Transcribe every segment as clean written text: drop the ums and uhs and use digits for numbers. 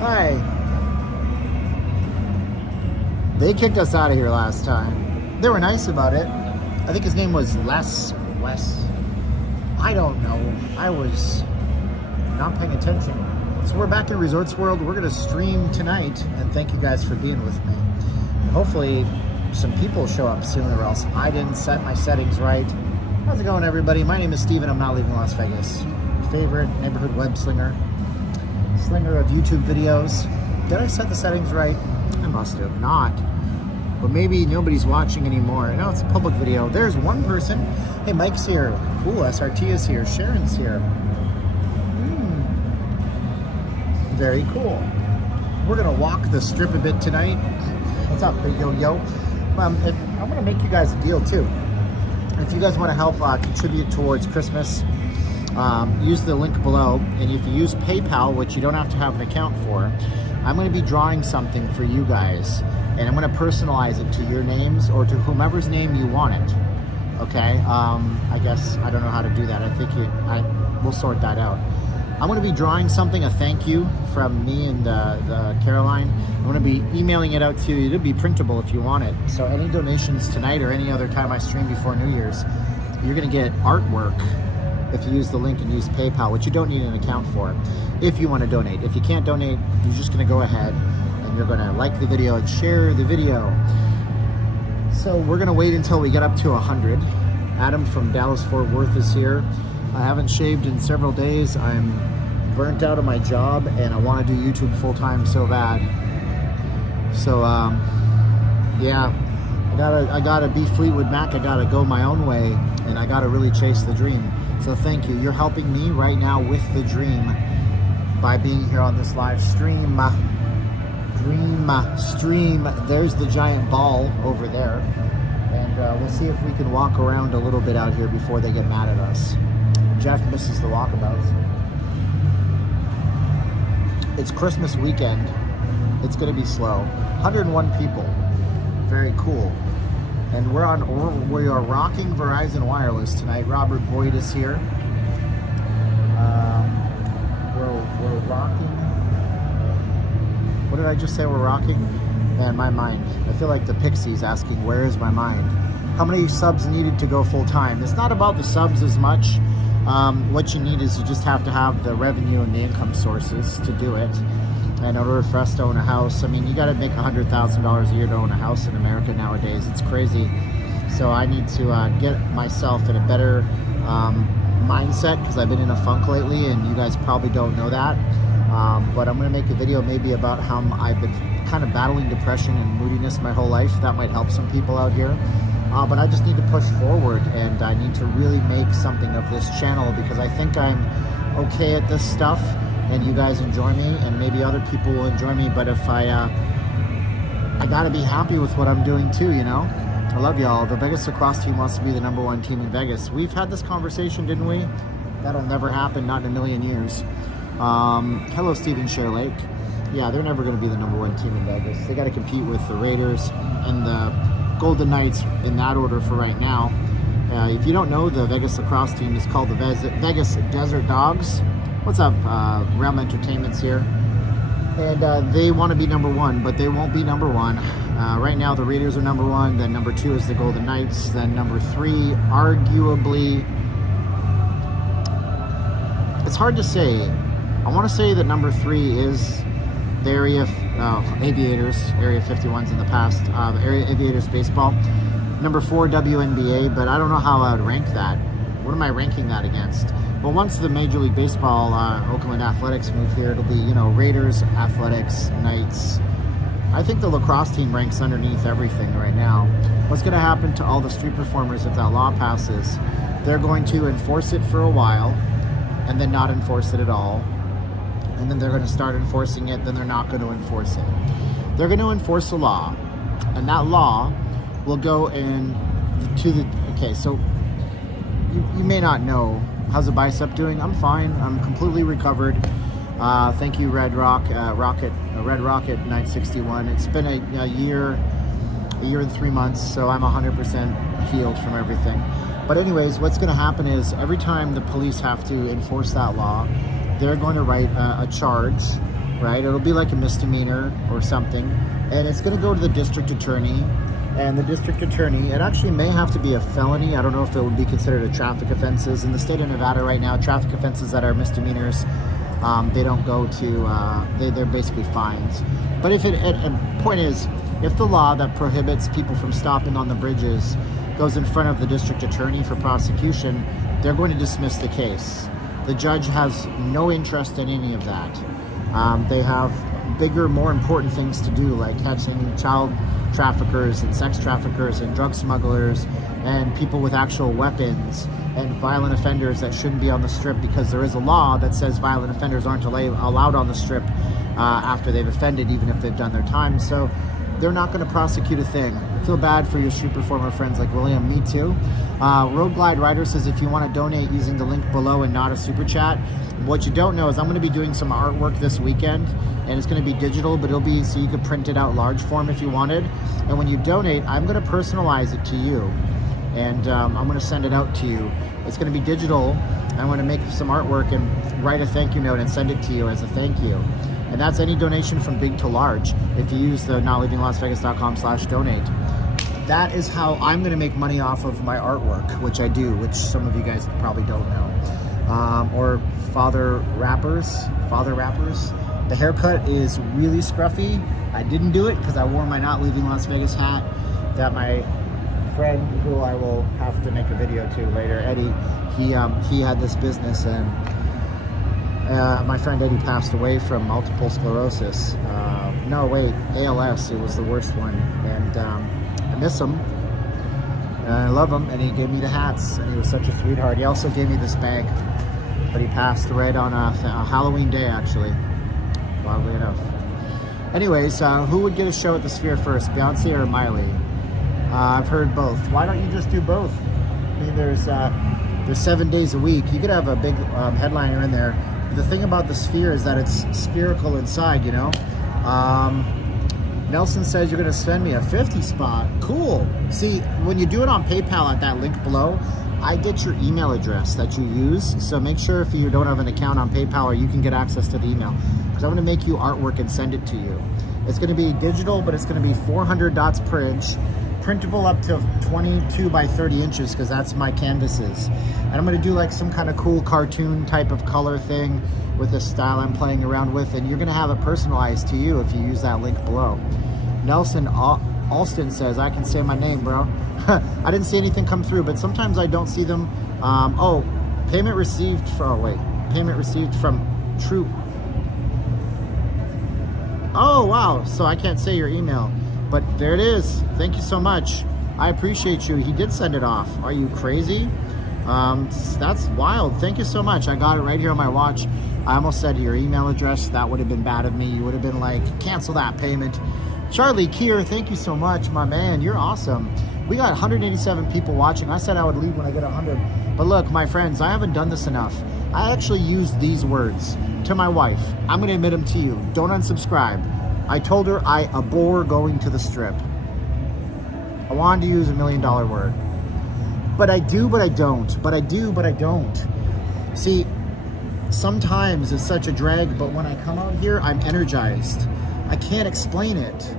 Hi. They kicked us out of here last time. They were nice about it. I think his name was Wes. I don't know. I was not paying attention. So we're back in Resorts World. We're going to stream tonight, and thank you guys for being with me. And hopefully some people show up soon, or else I didn't set my settings right. How's it going, everybody? My name is Steven. I'm not leaving Las Vegas. Favorite neighborhood web slinger of YouTube videos. Did I set the settings right? I must have not. But maybe nobody's watching anymore. No, it's a public video. There's one person. Hey, Mike's here. Cool, SRT is here. Sharon's here. Very cool. We're gonna walk the strip a bit tonight. What's up, big yo-yo? I'm gonna make you guys a deal too. If you guys wanna help contribute towards Christmas, use the link below. And if you use PayPal, which you don't have to have an account for, I'm gonna be drawing something for you guys. And I'm gonna personalize it to your names or to whomever's name you want it. Okay, I guess I don't know how to do that. I think we'll sort that out. I'm gonna be drawing something, a thank you from me and the Caroline. I'm gonna be emailing it out to you. It'll be printable if you want it. So any donations tonight or any other time I stream before New Year's, you're gonna get artwork if you use the link and use PayPal, which you don't need an account for, if you wanna donate. If you can't donate, you're just gonna go ahead and you're gonna like the video and share the video. So we're gonna wait until we get up to 100. Adam from Dallas-Fort Worth is here. I haven't shaved in several days. I'm burnt out of my job and I wanna do YouTube full-time so bad. So yeah, I gotta be Fleetwood Mac. I gotta go my own way and I gotta really chase the dream. So thank you. You're helping me right now with the dream by being here on this live stream. Stream. There's the giant ball over there. And we'll see if we can walk around a little bit out here before they get mad at us. Jeff misses the walkabouts. It's Christmas weekend. It's gonna be slow. 101 people. Very cool. And we are rocking Verizon Wireless tonight. Robert Boyd is here. We're rocking. What did I just say we're rocking? Man, my mind. I feel like the Pixies asking, where is my mind? How many subs needed to go full time? It's not about the subs as much. What you need is you just have to have the revenue and the income sources to do it. And in order for us to own a house, I mean, you got to make $100,000 a year to own a house in America nowadays. It's crazy. So I need to get myself in a better mindset because I've been in a funk lately and you guys probably don't know that. But I'm going to make a video maybe about how I've been kind of battling depression and moodiness my whole life. That might help some people out here. But I just need to push forward and I need to really make something of this channel because I think I'm okay at this stuff and you guys enjoy me and maybe other people will enjoy me. But if I got to be happy with what I'm doing too, you know? I love y'all. The Vegas Lacrosse team wants to be the #1 team in Vegas. We've had this conversation, didn't we? That'll never happen, not in a million years. Hello, Stephen Sherlake. Yeah, they're never going to be the #1 team in Vegas. They got to compete with the Raiders and the Golden Knights in that order for right now. If you don't know, the Vegas Lacrosse team is called the Vegas Desert Dogs. What's up? Realm Entertainment's here. And they want to be #1, but they won't be #1. Right now, the Raiders are #1, then #2 is the Golden Knights, then #3, arguably, it's hard to say. I want to say that #3 is the Aviators, Area 51s in the past, Area Aviators baseball. #4, WNBA, but I don't know how I would rank that. What am I ranking that against? But once the Major League Baseball, Oakland Athletics move here, it'll be, you know, Raiders, Athletics, Knights. I think the lacrosse team ranks underneath everything right now. What's going to happen to all the street performers if that law passes? They're going to enforce it for a while and then not enforce it at all. And then they're going to start enforcing it, then they're not going to enforce it. They're going to enforce a law, and that law will go into the... Okay, so you may not know. How's the bicep doing? I'm fine. I'm completely recovered. Thank you, Red Rocket 961. It's been a year and 3 months, so I'm 100% healed from everything. But anyways, what's going to happen is every time the police have to enforce that law, they're going to write a charge, right? It'll be like a misdemeanor or something, and it's going to go to the district attorney. And the district attorney, it actually may have to be a felony. I don't know if it would be considered a traffic offenses. In the state of Nevada right now, traffic offenses that are misdemeanors, they don't go to, they're basically fines. But if point is, if the law that prohibits people from stopping on the bridges goes in front of the district attorney for prosecution, they're going to dismiss the case. The judge has no interest in any of that. They have bigger, more important things to do, like catching child traffickers and sex traffickers and drug smugglers and people with actual weapons and violent offenders that shouldn't be on the strip, because there is a law that says violent offenders aren't allowed on the strip after they've offended, even if they've done their time. So they're not going to prosecute a thing. I feel bad for your street performer friends like William. Me too. Road Glide Rider says if you want to donate using the link below and not a super chat, what you don't know is I'm going to be doing some artwork this weekend, and it's going to be digital, but it'll be so you could print it out large form if you wanted. And when you donate, I'm going to personalize it to you, and I'm going to send it out to you. It's going to be digital. I'm going to make some artwork and write a thank you note and send it to you as a thank you. And that's any donation from big to large if you use the notleavinglasvegas.com/donate. That is how I'm going to make money off of my artwork, which I do, which some of you guys probably don't know. Or father rappers. The haircut is really scruffy. I didn't do it because I wore my Not Leaving Las Vegas hat that my friend, who I will have to make a video to later, Eddie, he had this business, and my friend Eddie passed away from multiple sclerosis. No, wait, ALS. It was the worst one, and I miss him. And I love him, and he gave me the hats, and he was such a sweetheart. He also gave me this bag, but he passed right on a Halloween day, actually, oddly enough. Anyways, who would get a show at the Sphere first, Beyonce or Miley? I've heard both. Why don't you just do both? I mean, there's 7 days a week. You could have a big headliner in there. The thing about the Sphere is that it's spherical inside, you know? Nelson says you're going to send me a 50 spot. Cool. See, when you do it on PayPal at that link below, I get your email address that you use. So make sure if you don't have an account on PayPal, or you can get access to the email, because I'm going to make you artwork and send it to you. It's going to be digital, but it's going to be 400 dots per inch, printable up to 22 by 30 inches, because that's my canvases. And I'm going to do like some kind of cool cartoon type of color thing with the style I'm playing around with, and you're going to have it personalized to you if you use that link below. Nelson Alston says, I can say my name, bro. I didn't see anything come through, but sometimes I don't see them. Oh, payment received from True. Oh, wow. So I can't say your email, but there it is. Thank you so much. I appreciate you. He did send it off. Are you crazy? That's wild. Thank you so much. I got it right here on my watch. I almost said your email address. That would have been bad of me. You would have been like, cancel that payment. Charlie Kier, thank you so much, my man. You're awesome. We got 187 people watching. I said I would leave when I get 100. But look, my friends, I haven't done this enough. I actually used these words to my wife. I'm going to admit them to you. Don't unsubscribe. I told her I abhor going to the strip. I wanted to use $1 million word. But I do, but I don't. But I do, but I don't. See, sometimes it's such a drag, but when I come out here, I'm energized. I can't explain it.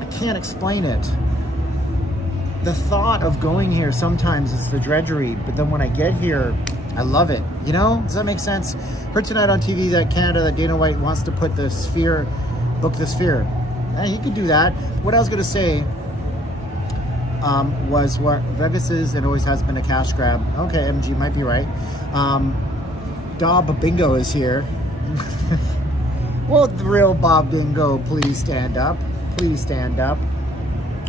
I can't explain it. The thought of going here sometimes is the drudgery, but then when I get here, I love it. You know? Does that make sense? Heard tonight on TV that Canada, that Dana White wants to put the Sphere, book the Sphere. He could do that. What I was going to say was what Vegas is and always has been a cash grab. Okay, MG might be right. Bob Bingo is here. Well, the real Bob Bingo, please stand up. Please stand up.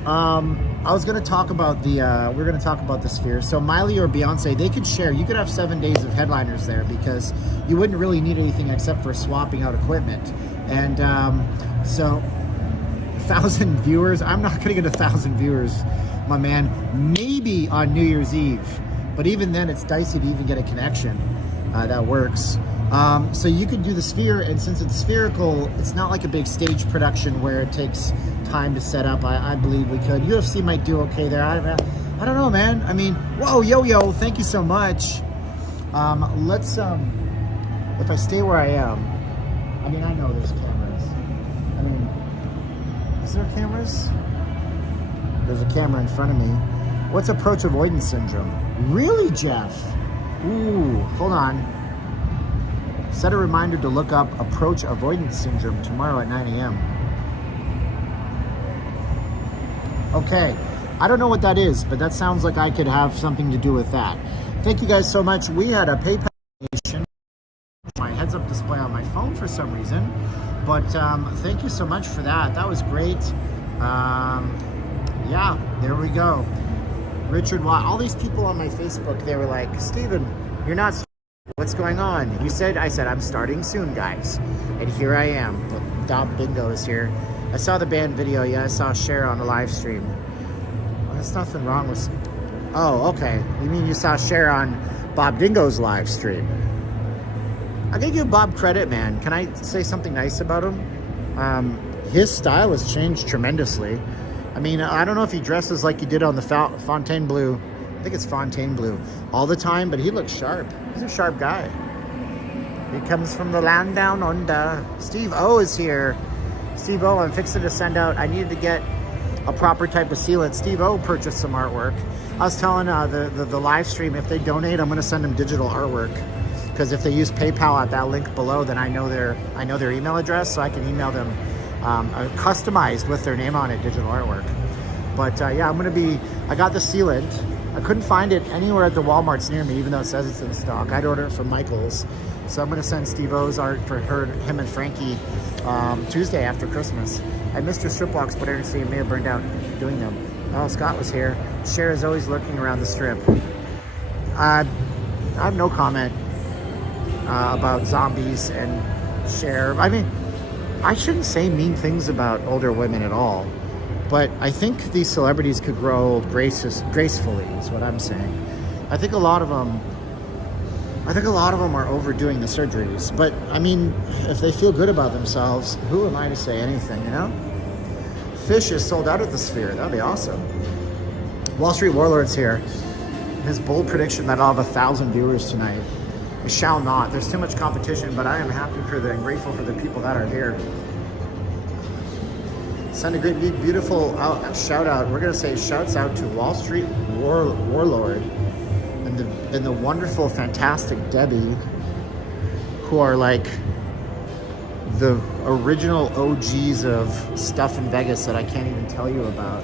I was going to talk about we're going to talk about the Sphere. So Miley or Beyonce, they could share. You could have 7 days of headliners there, because you wouldn't really need anything except for swapping out equipment. And so 1,000 viewers. I'm not going to get 1,000 viewers, my man. Maybe on New Year's Eve. But even then, it's dicey to even get a connection that works. So you could do the Sphere, and since it's spherical, it's not like a big stage production where it takes time to set up. I believe we could. UFC might do okay there. I don't know, man. I mean, whoa, yo, thank you so much. if I stay where I am, I mean, I know there's cameras. I mean, is there cameras? There's a camera in front of me. What's approach avoidance syndrome? Really, Jeff? Ooh, hold on. Set a reminder to look up approach avoidance syndrome tomorrow at 9 a.m. Okay, I don't know what that is, but that sounds like I could have something to do with that. Thank you guys so much. We had a PayPal donation. My heads-up display on my phone for some reason, but thank you so much for that. That was great. Yeah, there we go. Richard Watt, all these people on my Facebook, they were like, Steven, you're not, what's going on? I said, I'm starting soon, guys. And here I am. Bob Bingo is here. I saw the band video. Yeah, I saw Cher on the live stream. Well, there's nothing wrong with, oh, okay. You mean you saw Cher on Bob Dingo's live stream? I gotta give Bob credit, man. Can I say something nice about him? His style has changed tremendously. I mean, I don't know if he dresses like he did on the Fontainebleau. I think it's Fontainebleau all the time, but he looks sharp. He's a sharp guy. He comes from the land down under. Steve O is here. Steve O, I'm fixing to send out. I needed to get a proper type of sealant. Steve O purchased some artwork. I was telling the live stream, if they donate, I'm going to send them digital artwork. Because if they use PayPal at that link below, then I know their email address, so I can email them customized with their name on it, digital artwork. But yeah, I got the sealant. I couldn't find it anywhere at the Walmarts near me, even though it says it's in stock. I'd order it from Michael's. So I'm gonna send Steve O's art for him and Frankie Tuesday after Christmas. I missed her strip walks, but I didn't see him. May have burned out doing them. Oh, Scott was here. Cher is always lurking around the strip. I have no comment about zombies and Cher. I mean, I shouldn't say mean things about older women at all, but I think these celebrities could grow gracefully, is what I'm saying. I think a lot of them are overdoing the surgeries, but I mean, if they feel good about themselves, who am I to say anything, you know? Fish is sold out at the Sphere. That'd be awesome. Wall Street Warlord's here. His bold prediction that I'll have 1,000 viewers tonight. I shall not. There's too much competition, but I am happy for and grateful for the people that are here. Send a great, beautiful shout out. We're gonna say shouts out to Wall Street Warlord and the wonderful, fantastic Debbie, who are like the original OGs of stuff in Vegas that I can't even tell you about.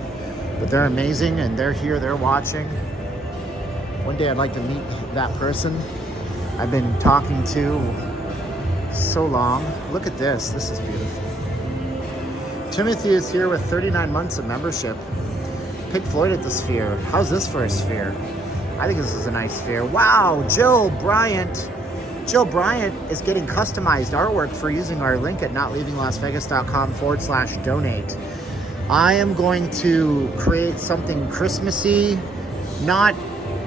But they're amazing, and they're here. They're watching. One day I'd like to meet that person I've been talking to so long. Look at this. This is beautiful. Timothy is here with 39 months of membership. Pink Floyd at the Sphere. How's this for a Sphere? I think this is a nice Sphere. Wow, Jill Bryant. Jill Bryant is getting customized artwork for using our link at notleavinglasvegas.com/donate. I am going to create something Christmassy.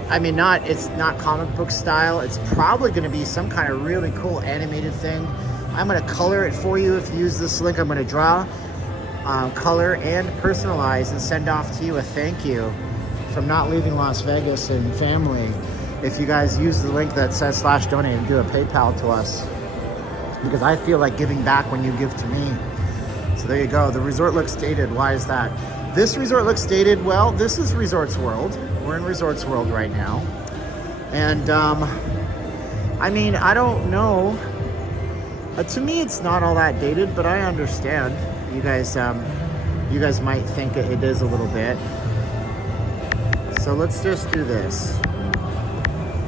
It's not comic book style. It's probably going to be some kind of really cool animated thing. I'm going to color it for you. If you use this link, I'm going to draw, color, and personalize and send off to you a thank you from Not Leaving Las Vegas and family. If you guys use the link that says /donate and do a PayPal to us, because I feel like giving back when you give to me. So there you go. The resort looks dated. Why is that? This resort looks dated. Well, this is Resorts World. We're in Resorts World right now. And, I mean, I don't know. To me, it's not all that dated, but I understand. You guys might think it is a little bit. So let's just do this.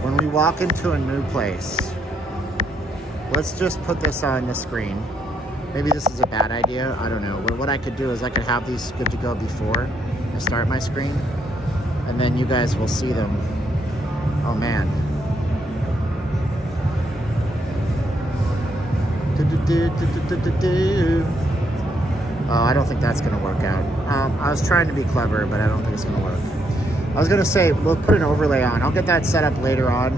When we walk into a new place, let's just put this on the screen. Maybe this is a bad idea. I don't know. But what I could do is I could have these good to go before I start my screen, and then you guys will see them. Oh man. Oh, I don't think that's gonna work out. I was trying to be clever, but I don't think it's gonna work. I was gonna say, we'll put an overlay on. I'll get that set up later on.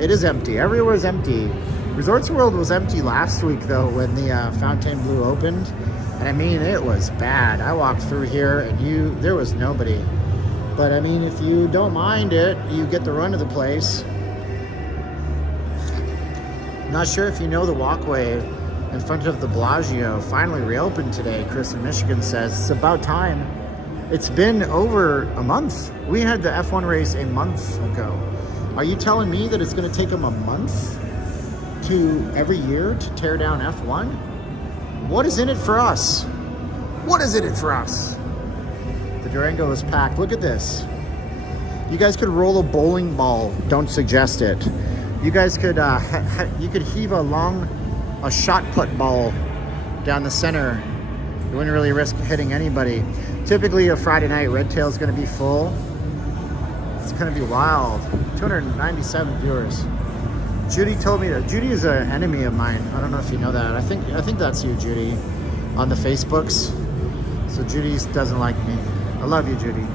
It is empty. Everywhere is empty. Resorts World was empty last week though when the Fontainebleau opened. And I mean, it was bad. I walked through here and there was nobody. But I mean, if you don't mind it, you get the run of the place. Not sure if you know the walkway in front of the Bellagio finally reopened today. Chris in Michigan says it's about time. It's been over a month. We had the F1 race a month ago. Are you telling me that it's going to take them a month to every year to tear down F1? What is in it for us? What is in it for us? The Durango is packed. Look at this. You guys could roll a bowling ball. Don't suggest it. You guys could you could heave a shot put ball down the center. You wouldn't really risk hitting anybody. Typically a Friday night, Red Tail is going to be full. It's going to be wild. 297 viewers. Judy told me that. Judy is an enemy of mine. I don't know if you know that. I think that's you, Judy, on the Facebooks. So Judy doesn't like me. I love you, Judy.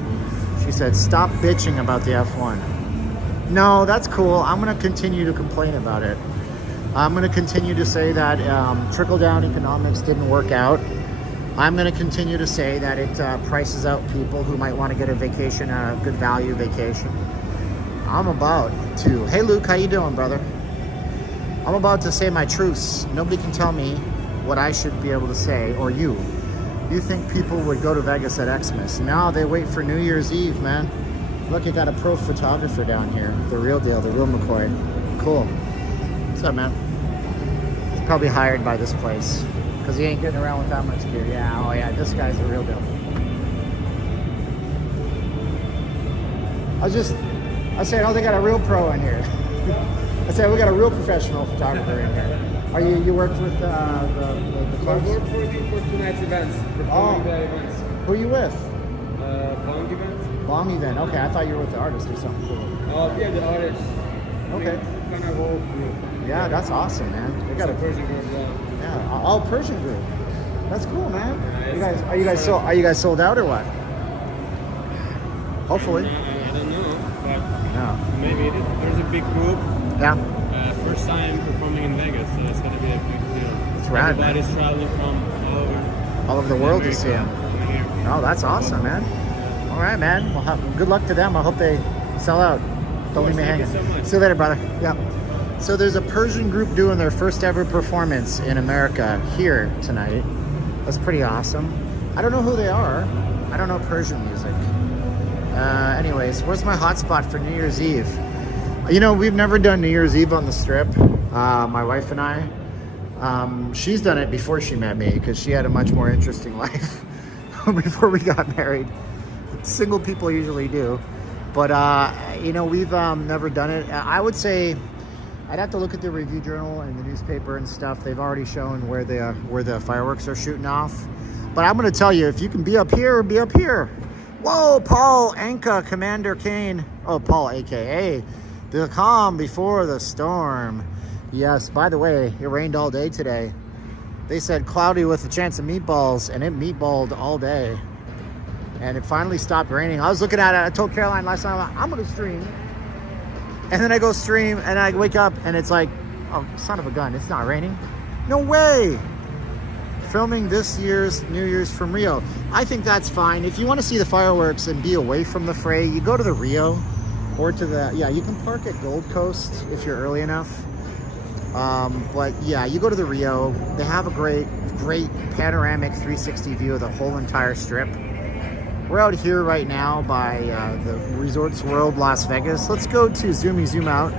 She said, stop bitching about the F1. No, that's cool. I'm going to continue to complain about it. I'm going to continue to say that trickle-down economics didn't work out. I'm going to continue to say that it prices out people who might want to get a vacation, a good value vacation. I'm about to... Hey, Luke, how you doing, brother? I'm about to say my truths. Nobody can tell me what I should be able to say, or you. You think people would go to Vegas at Xmas. Now they wait for New Year's Eve, man. Look, you got a pro photographer down here. The real deal, the real McCoy. Cool. What's up, man? He's probably hired by this place because he ain't getting around with that much gear. Yeah, oh yeah, this guy's the real deal. I said, oh, they got a real pro in here. I said, we got a real professional photographer in here. Are you work with the clubs? I work for tonight's events, performing the events. Who are you with? Bong events. Bong event. Okay, I thought you were with the artist or something cool. Oh, yeah, the artist. Okay. Kind of whole group. Yeah, that's awesome, man. They got a Persian group. Yeah, all Persian group. That's cool, man. Yeah, Are you guys sold out or what? Hopefully. I don't know, but Yeah. maybe there's a big group. Yeah. First time performing in Vegas, so it's gonna be a big deal. It's rad, man. Everybody's traveling from All over the world to see him. Here. Oh, that's awesome, man. All right, man. Well, good luck to them. I hope they sell out. Don't leave me hanging. Thank you so much. See you later, brother. Yeah. So there's a Persian group doing their first ever performance in America here tonight. That's pretty awesome. I don't know who they are. I don't know Persian music. Anyways, where's my hotspot for New Year's Eve? You know, we've never done New Year's Eve on the Strip. My wife and I. She's done it before she met me because she had a much more interesting life before we got married. Single people usually do. But, you know, we've never done it. I would say I'd have to look at the Review Journal and the newspaper and stuff. They've already shown where the fireworks are shooting off. But I'm going to tell you, if you can be up here, be up here. Whoa, Paul Anka, Commander Kane. Oh, Paul, a.k.a. the calm before the storm. Yes, by the way, it rained all day today. They said cloudy with a chance of meatballs, and it meatballed all day. And it finally stopped raining. I was looking at it. I told Caroline last night, I'm going to stream. And then I go stream, and I wake up, and it's like, oh, son of a gun, it's not raining. No way. Filming this year's New Year's from Rio. I think that's fine. If you want to see the fireworks and be away from the fray, you go to the Rio or to the, yeah, you can park at Gold Coast if you're early enough. But yeah, you go to the Rio. They have a great panoramic 360 view of the whole entire strip. We're out here right now by the Resorts World Las Vegas. Let's go to Zoomy Zoom Out.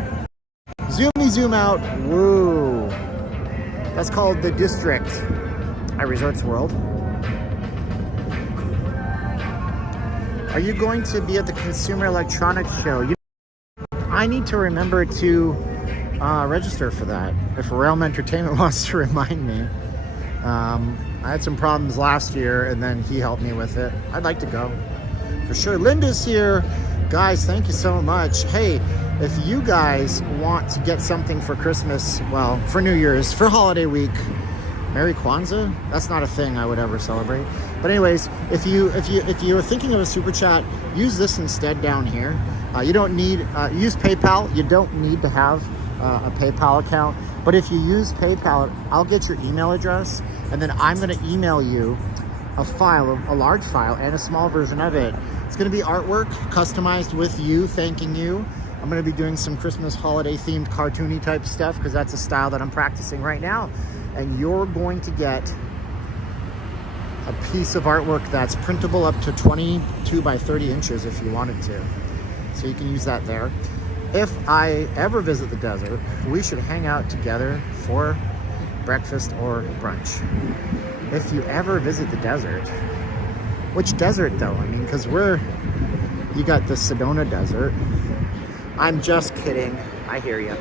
Zoomy Zoom Out. Woo. That's called the District at Resorts World. Are you going to be at the Consumer Electronics Show? I need to remember to register for that. If Realm Entertainment wants to remind me. I had some problems last year and then he helped me with it. I'd like to go for sure. Linda's here. Guys, thank you so much. Hey, if you guys want to get something for Christmas, well, for New Year's, for holiday week, Merry Kwanzaa? That's not a thing I would ever celebrate. But anyways, if you're thinking of a super chat, use this instead down here. You don't need use PayPal. You don't need to have a PayPal account. But if you use PayPal, I'll get your email address, and then I'm going to email you a file, a large file, and a small version of it. It's going to be artwork customized with you, thanking you, I'm going to be doing some Christmas holiday themed cartoony type stuff because that's a style that I'm practicing right now. And you're going to get a piece of artwork that's printable up to 22 by 30 inches if you wanted to. So you can use that there. If I ever visit the desert, we should hang out together for breakfast or brunch. If you ever visit the desert, which desert though? I mean, because you got the Sedona Desert. I'm just kidding. I hear you.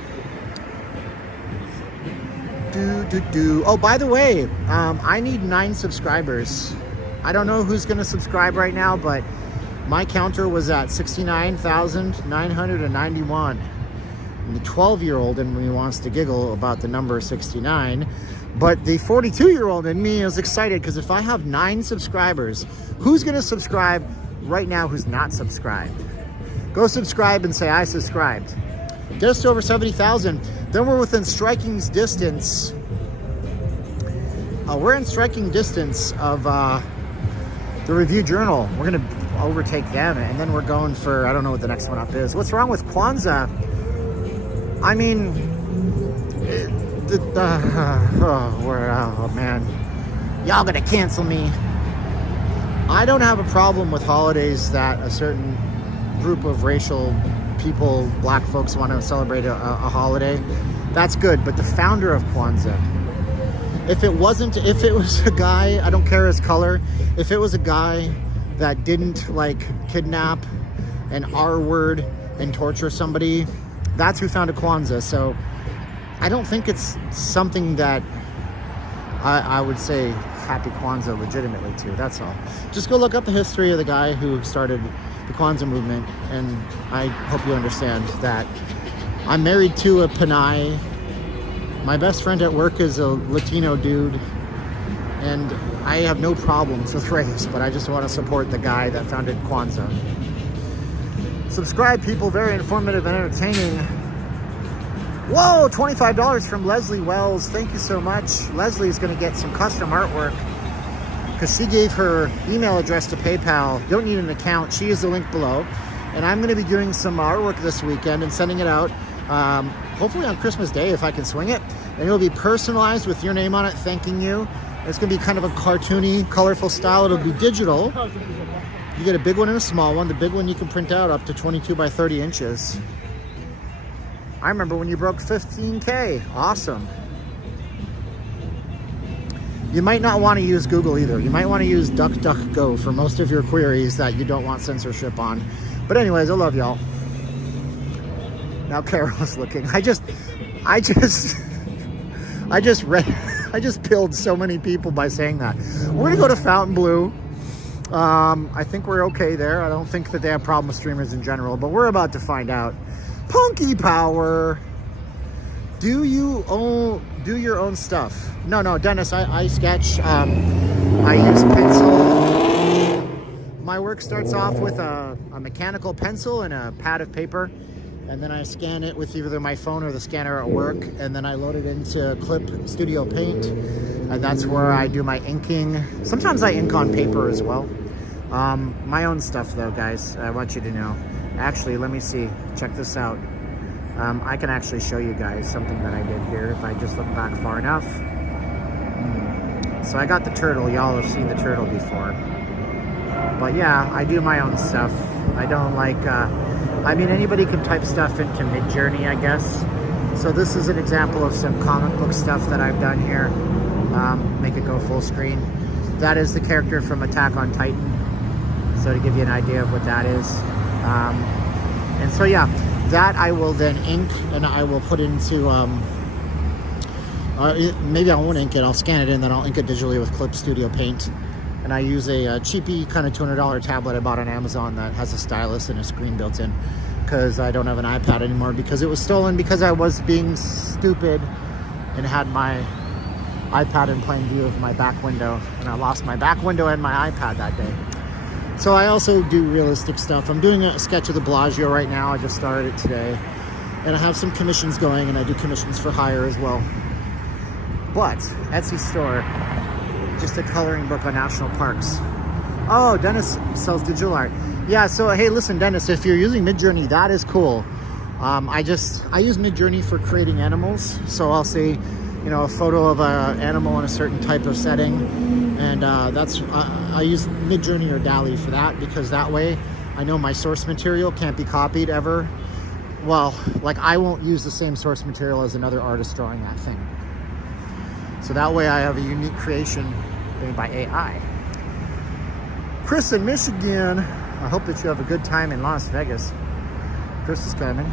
Oh, by the way, I need 9 subscribers. I don't know who's going to subscribe right now, but my counter was at 69,991. And the 12-year-old in me wants to giggle about the number 69, but the 42-year-old in me is excited because if I have 9 subscribers, who's going to subscribe right now who's not subscribed? Go subscribe and say I subscribed. Get us to over 70,000. Then we're within striking distance. We're in striking distance of the Review Journal. We're going to overtake them, and then we're going for, I don't know what the next one up is. What's wrong with Kwanzaa? I mean, oh man, y'all gonna cancel me. I don't have a problem with holidays that a certain group of racial people, black folks, want to celebrate a holiday. That's good, but the founder of Kwanzaa, if it was a guy, I don't care his color, if it was a guy that didn't like kidnap and R-word and torture somebody, that's who founded Kwanzaa. So I don't think it's something that I would say happy Kwanzaa legitimately to. That's all. Just go look up the history of the guy who started the Kwanzaa movement, and I hope you understand that I'm married to a Panay. My best friend at work is a Latino dude, and I have no problems with race, but I just want to support the guy that founded Kwanzaa. Subscribe, people. Very informative and entertaining. Whoa, $25 from Leslie Wells. Thank you so much. Leslie is going to get some custom artwork because she gave her email address to PayPal. Don't need an account. She is the link below. And I'm going to be doing some artwork this weekend and sending it out. Hopefully on Christmas Day if I can swing it. And it'll be personalized with your name on it, thanking you. It's going to be kind of a cartoony, colorful style. It'll be digital. You get a big one and a small one. The big one you can print out up to 22 by 30 inches. I remember when you broke 15K. Awesome. You might not want to use Google either. You might want to use DuckDuckGo for most of your queries that you don't want censorship on. But anyways, I love y'all. Now Carol's looking. I just pilled so many people by saying that. We're gonna go to Fontainebleau. I think we're okay there. I don't think that they have problem with streamers in general, but we're about to find out. Punky Power. Do your own stuff? No, Dennis, I sketch. I use pencil. My work starts off with a mechanical pencil and a pad of paper, and then I scan it with either my phone or the scanner at work, and then I load it into Clip Studio Paint, and that's where I do my inking. Sometimes I ink on paper as well. My own stuff though, guys, I want you to know. Actually, let me see. Check this out. I can actually show you guys something that I did here if I just look back far enough. So I got the turtle. Y'all have seen the turtle before. But yeah, I do my own stuff. I don't like, I mean, anybody can type stuff into Midjourney, I guess. So this is an example of some comic book stuff that I've done here. Make it go full screen. That is the character from Attack on Titan. So to give you an idea of what that is. And so yeah, that I will then ink and I will put into, maybe I won't ink it, I'll scan it in, then I'll ink it digitally with Clip Studio Paint. And I use a cheapy kind of $200 tablet I bought on Amazon that has a stylus and a screen built in, because I don't have an iPad anymore because it was stolen because I was being stupid and had my iPad in plain view of my back window, and I lost my back window and my iPad that day. So I also do realistic stuff. I'm doing a sketch of the Bellagio right now. I just started it today. And I have some commissions going, and I do commissions for hire as well. But, Etsy store, just a coloring book on national parks. Oh, Dennis sells digital art. Yeah, so hey, listen, Dennis, if you're using Midjourney, that is cool. I use Midjourney for creating animals. So I'll say, you know, a photo of an animal in a certain type of setting. And I use Midjourney or DALL-E for that, because that way I know my source material can't be copied ever. Well, like I won't use the same source material as another artist drawing that thing. So that way I have a unique creation made by AI. Chris in Michigan, I hope that you have a good time in Las Vegas. Chris is coming.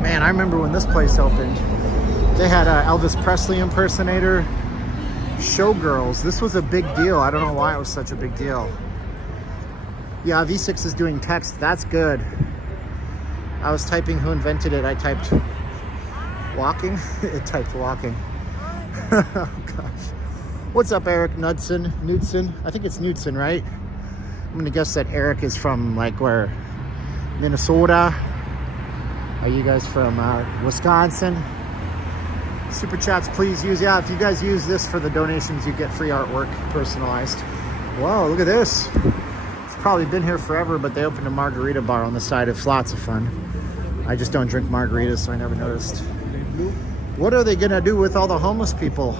Man, I remember when this place opened. They had an Elvis Presley impersonator, showgirls. This was a big deal. I don't know why it was such a big deal. Yeah, V6 is doing text. That's good. I was typing who invented it. I typed walking. It typed walking. Oh gosh. What's up, Eric Knudsen? I think it's Knudsen, right? I'm gonna guess that Eric is from like where? Minnesota. Are you guys from Wisconsin? Super chats, please use. Yeah, if you guys use this for the donations, you get free artwork, personalized. Whoa, look at this. It's probably been here forever, but they opened a margarita bar on the side. It's lots of fun. I just don't drink margaritas, so I never noticed. What are they gonna do with all the homeless people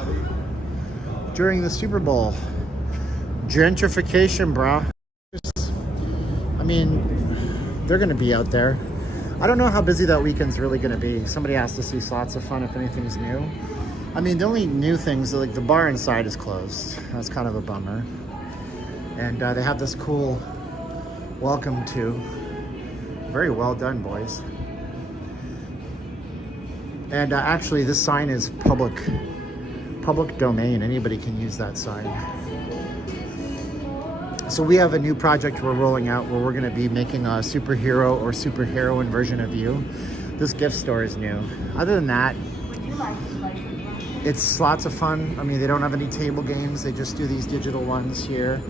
during the Super Bowl? Gentrification, brah. I mean, they're gonna be out there. I don't know how busy that weekend's really gonna be. Somebody asked to see Slots of Fun if anything's new. I mean, the only new things, like the bar inside is closed. That's kind of a bummer. And they have this cool welcome to. Very well done, boys. And actually, this sign is public domain. Anybody can use that sign. So we have a new project we're rolling out where we're going to be making a superhero or superheroine version of you. This gift store is new. Other than that, it's lots of fun. I mean, they don't have any table games. They just do these digital ones here.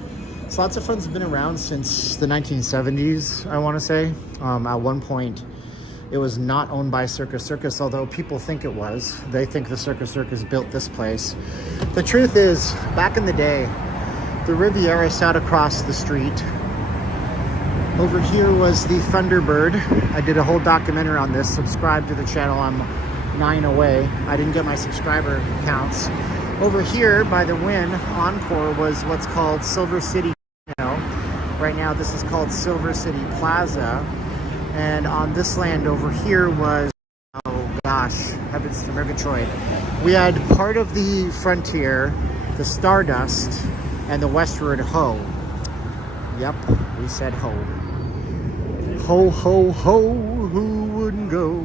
Slots of Fun's been around since the 1970s, I want to say. At one point, it was not owned by Circus Circus, although people think it was. They think the Circus Circus built this place. The truth is, back in the day, the Riviera sat across the street. Over here was the Thunderbird. I did a whole documentary on this. Subscribe to the channel. I'm 9 away. I didn't get my subscriber counts. Over here by the Wynn Encore was what's called Silver City. Right now this is called Silver City Plaza. And on this land over here was, oh gosh, heavens to Murgatroyd. We had part of the Frontier, the Stardust, and the Westward Ho. Yep, we said ho. Ho, ho, ho, who wouldn't go?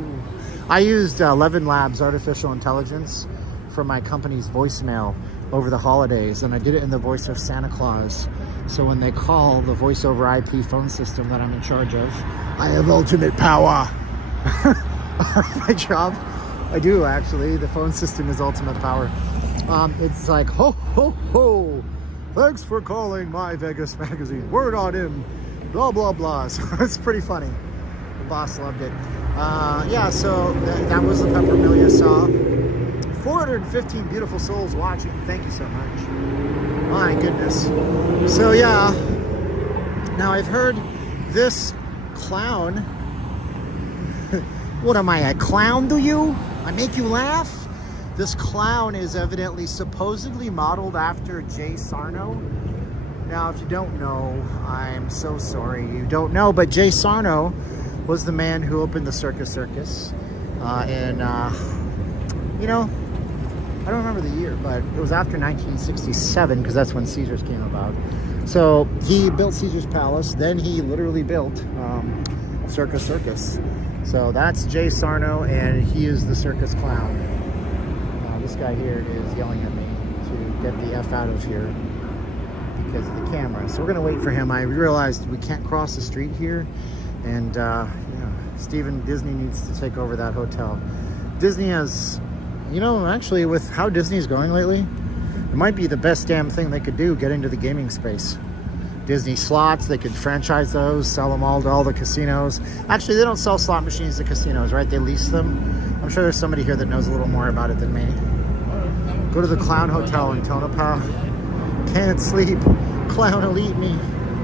I used 11 Labs Artificial Intelligence for my company's voicemail over the holidays, and I did it in the voice of Santa Claus. So when they call the voice over IP phone system that I'm in charge of, I have ultimate power. My job, I do actually. The phone system is ultimate power. It's like, ho, ho, ho. Thanks for calling My Vegas Magazine. Word on him. Blah, blah, blah. So it's pretty funny. The boss loved it. Yeah, so that was the Peppermillia Saw. 415 beautiful souls watching. Thank you so much. My goodness. So yeah. Now I've heard this clown. What am I, a clown to you? I make you laugh? This clown is evidently supposedly modeled after Jay Sarno. Now, if you don't know, I'm so sorry you don't know, but Jay Sarno was the man who opened the Circus Circus. You know, I don't remember the year, but it was after 1967 because that's when Caesars came about. So he built Caesar's Palace, then he literally built Circus Circus. So that's Jay Sarno, and he is the circus clown. This guy here is yelling at me to get the F out of here because of the camera. So we're gonna wait for him. I realized we can't cross the street here, and yeah, Steven, Disney needs to take over that hotel. Disney has, you know, actually with how Disney's going lately, it might be the best damn thing they could do, get into the gaming space. Disney slots, they could franchise those, sell them all to all the casinos. Actually, they don't sell slot machines to casinos, right? They lease them. I'm sure there's somebody here that knows a little more about it than me. Go to the Clown Hotel in Tonopah. Can't sleep. Clown will eat me.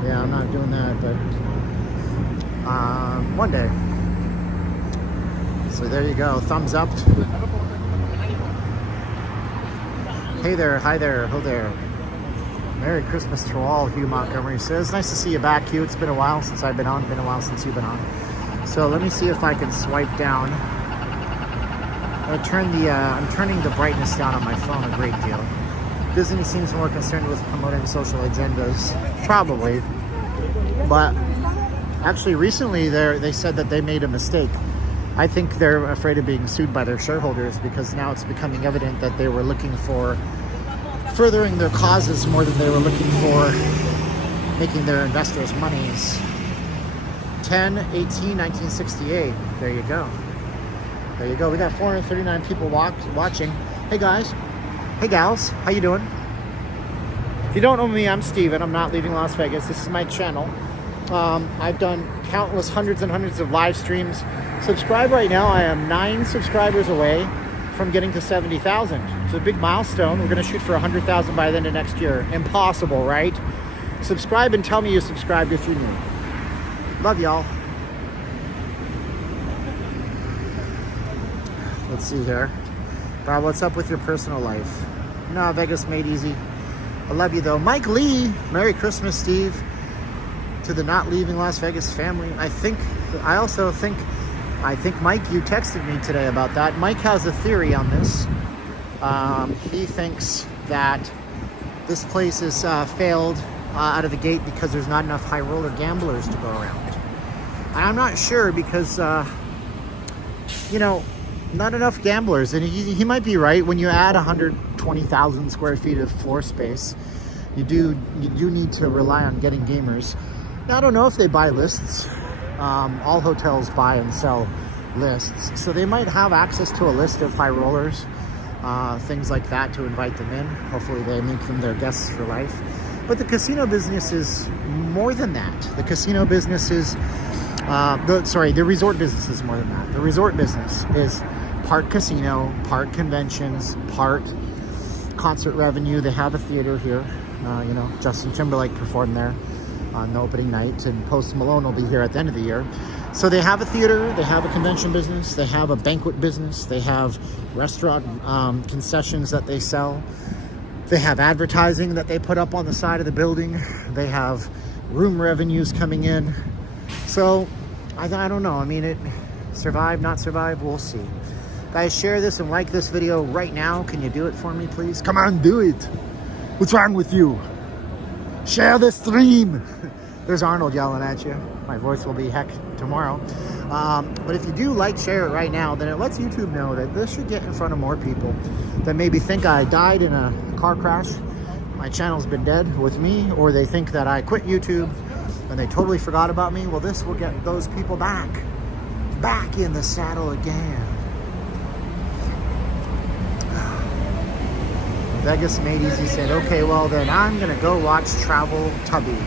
Yeah, I'm not doing that, but one day. So there you go. Thumbs up. Hey there, hi there, ho there. Merry Christmas to all, Hugh Montgomery says. Nice to see you back, Hugh. It's been a while since I've been on. Been a while since you've been on. So let me see if I can swipe down. I'm turning the brightness down on my phone a great deal. Disney seems more concerned with promoting social agendas. Probably. But actually recently they said that they made a mistake. I think they're afraid of being sued by their shareholders because now it's becoming evident that they were looking for furthering their causes more than they were looking for making their investors monies. 10/18/1968. There you go. There you go. We got 439 people watching. Hey guys. Hey gals. How you doing? If you don't know me, I'm Steven. I'm not leaving Las Vegas. This is my channel. I've done countless hundreds and hundreds of live streams. Subscribe right now. I am 9 subscribers away from getting to 70,000. It's a big milestone. We're going to shoot for 100,000 by the end of next year. Impossible, right? Subscribe and tell me you subscribed if you're new. Love y'all. Let's see here. Bob, what's up with your personal life? No, Vegas made easy. I love you though. Mike Lee, Merry Christmas, Steve. To the not leaving Las Vegas family. I think, Mike, you texted me today about that. Mike has a theory on this. He thinks that this place is failed out of the gate because there's not enough high roller gamblers to go around. And I'm not sure because, not enough gamblers. And he might be right. When you add 120,000 square feet of floor space, you do need to rely on getting gamers. Now, I don't know if they buy lists. All hotels buy and sell lists. So they might have access to a list of high rollers, things like that to invite them in. Hopefully they make them their guests for life. But the casino business is more than that. The casino business is, the resort business is more than that. The resort business is part casino, part conventions, part concert revenue. They have a theater here. Justin Timberlake performed there on the opening night, and Post Malone will be here at the end of the year. So they have a theater, they have a convention business, they have a banquet business, they have restaurant concessions that they sell, they have advertising that they put up on the side of the building, they have room revenues coming in. So I don't know. I mean, it survive, not survive, we'll see. Guys, share this and like this video right now. Can you do it for me, please? Come on, do it. What's wrong with you? Share the stream. There's Arnold yelling at you. My voice will be heck tomorrow. But if you do share it right now, then it lets YouTube know that this should get in front of more people that maybe think I died in a car crash. My channel's been dead with me, or they think that I quit YouTube and they totally forgot about me. Well, this will get those people back in the saddle again. Vegas Made Easy said, okay, well then I'm gonna go watch Travel Tubby.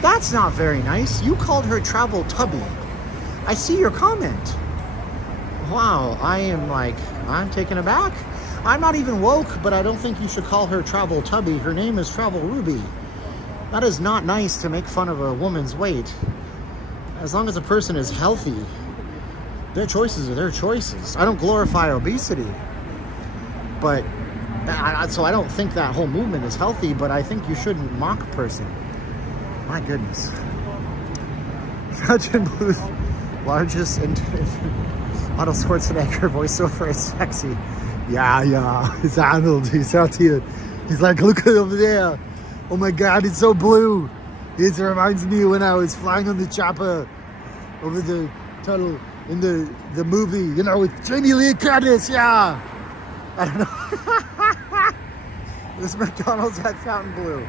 That's not very nice. You called her Travel Tubby. I see your comment. Wow, I'm taken aback. I'm not even woke, but I don't think you should call her Travel Tubby. Her name is Travel Ruby. That is not nice to make fun of a woman's weight. As long as a person is healthy, their choices are their choices. I don't glorify obesity, but so I don't think that whole movement is healthy, but I think you shouldn't mock a person. My goodness. Fountain Blue's largest Arnold Schwarzenegger voiceover is sexy. Yeah, it's Arnold. He's out here. He's like, look over there. Oh my God, it's so blue. It reminds me when I was flying on the chopper over the tunnel in the movie, with Jamie Lee Curtis. Yeah. I don't know. This McDonald's at Fountain Blue.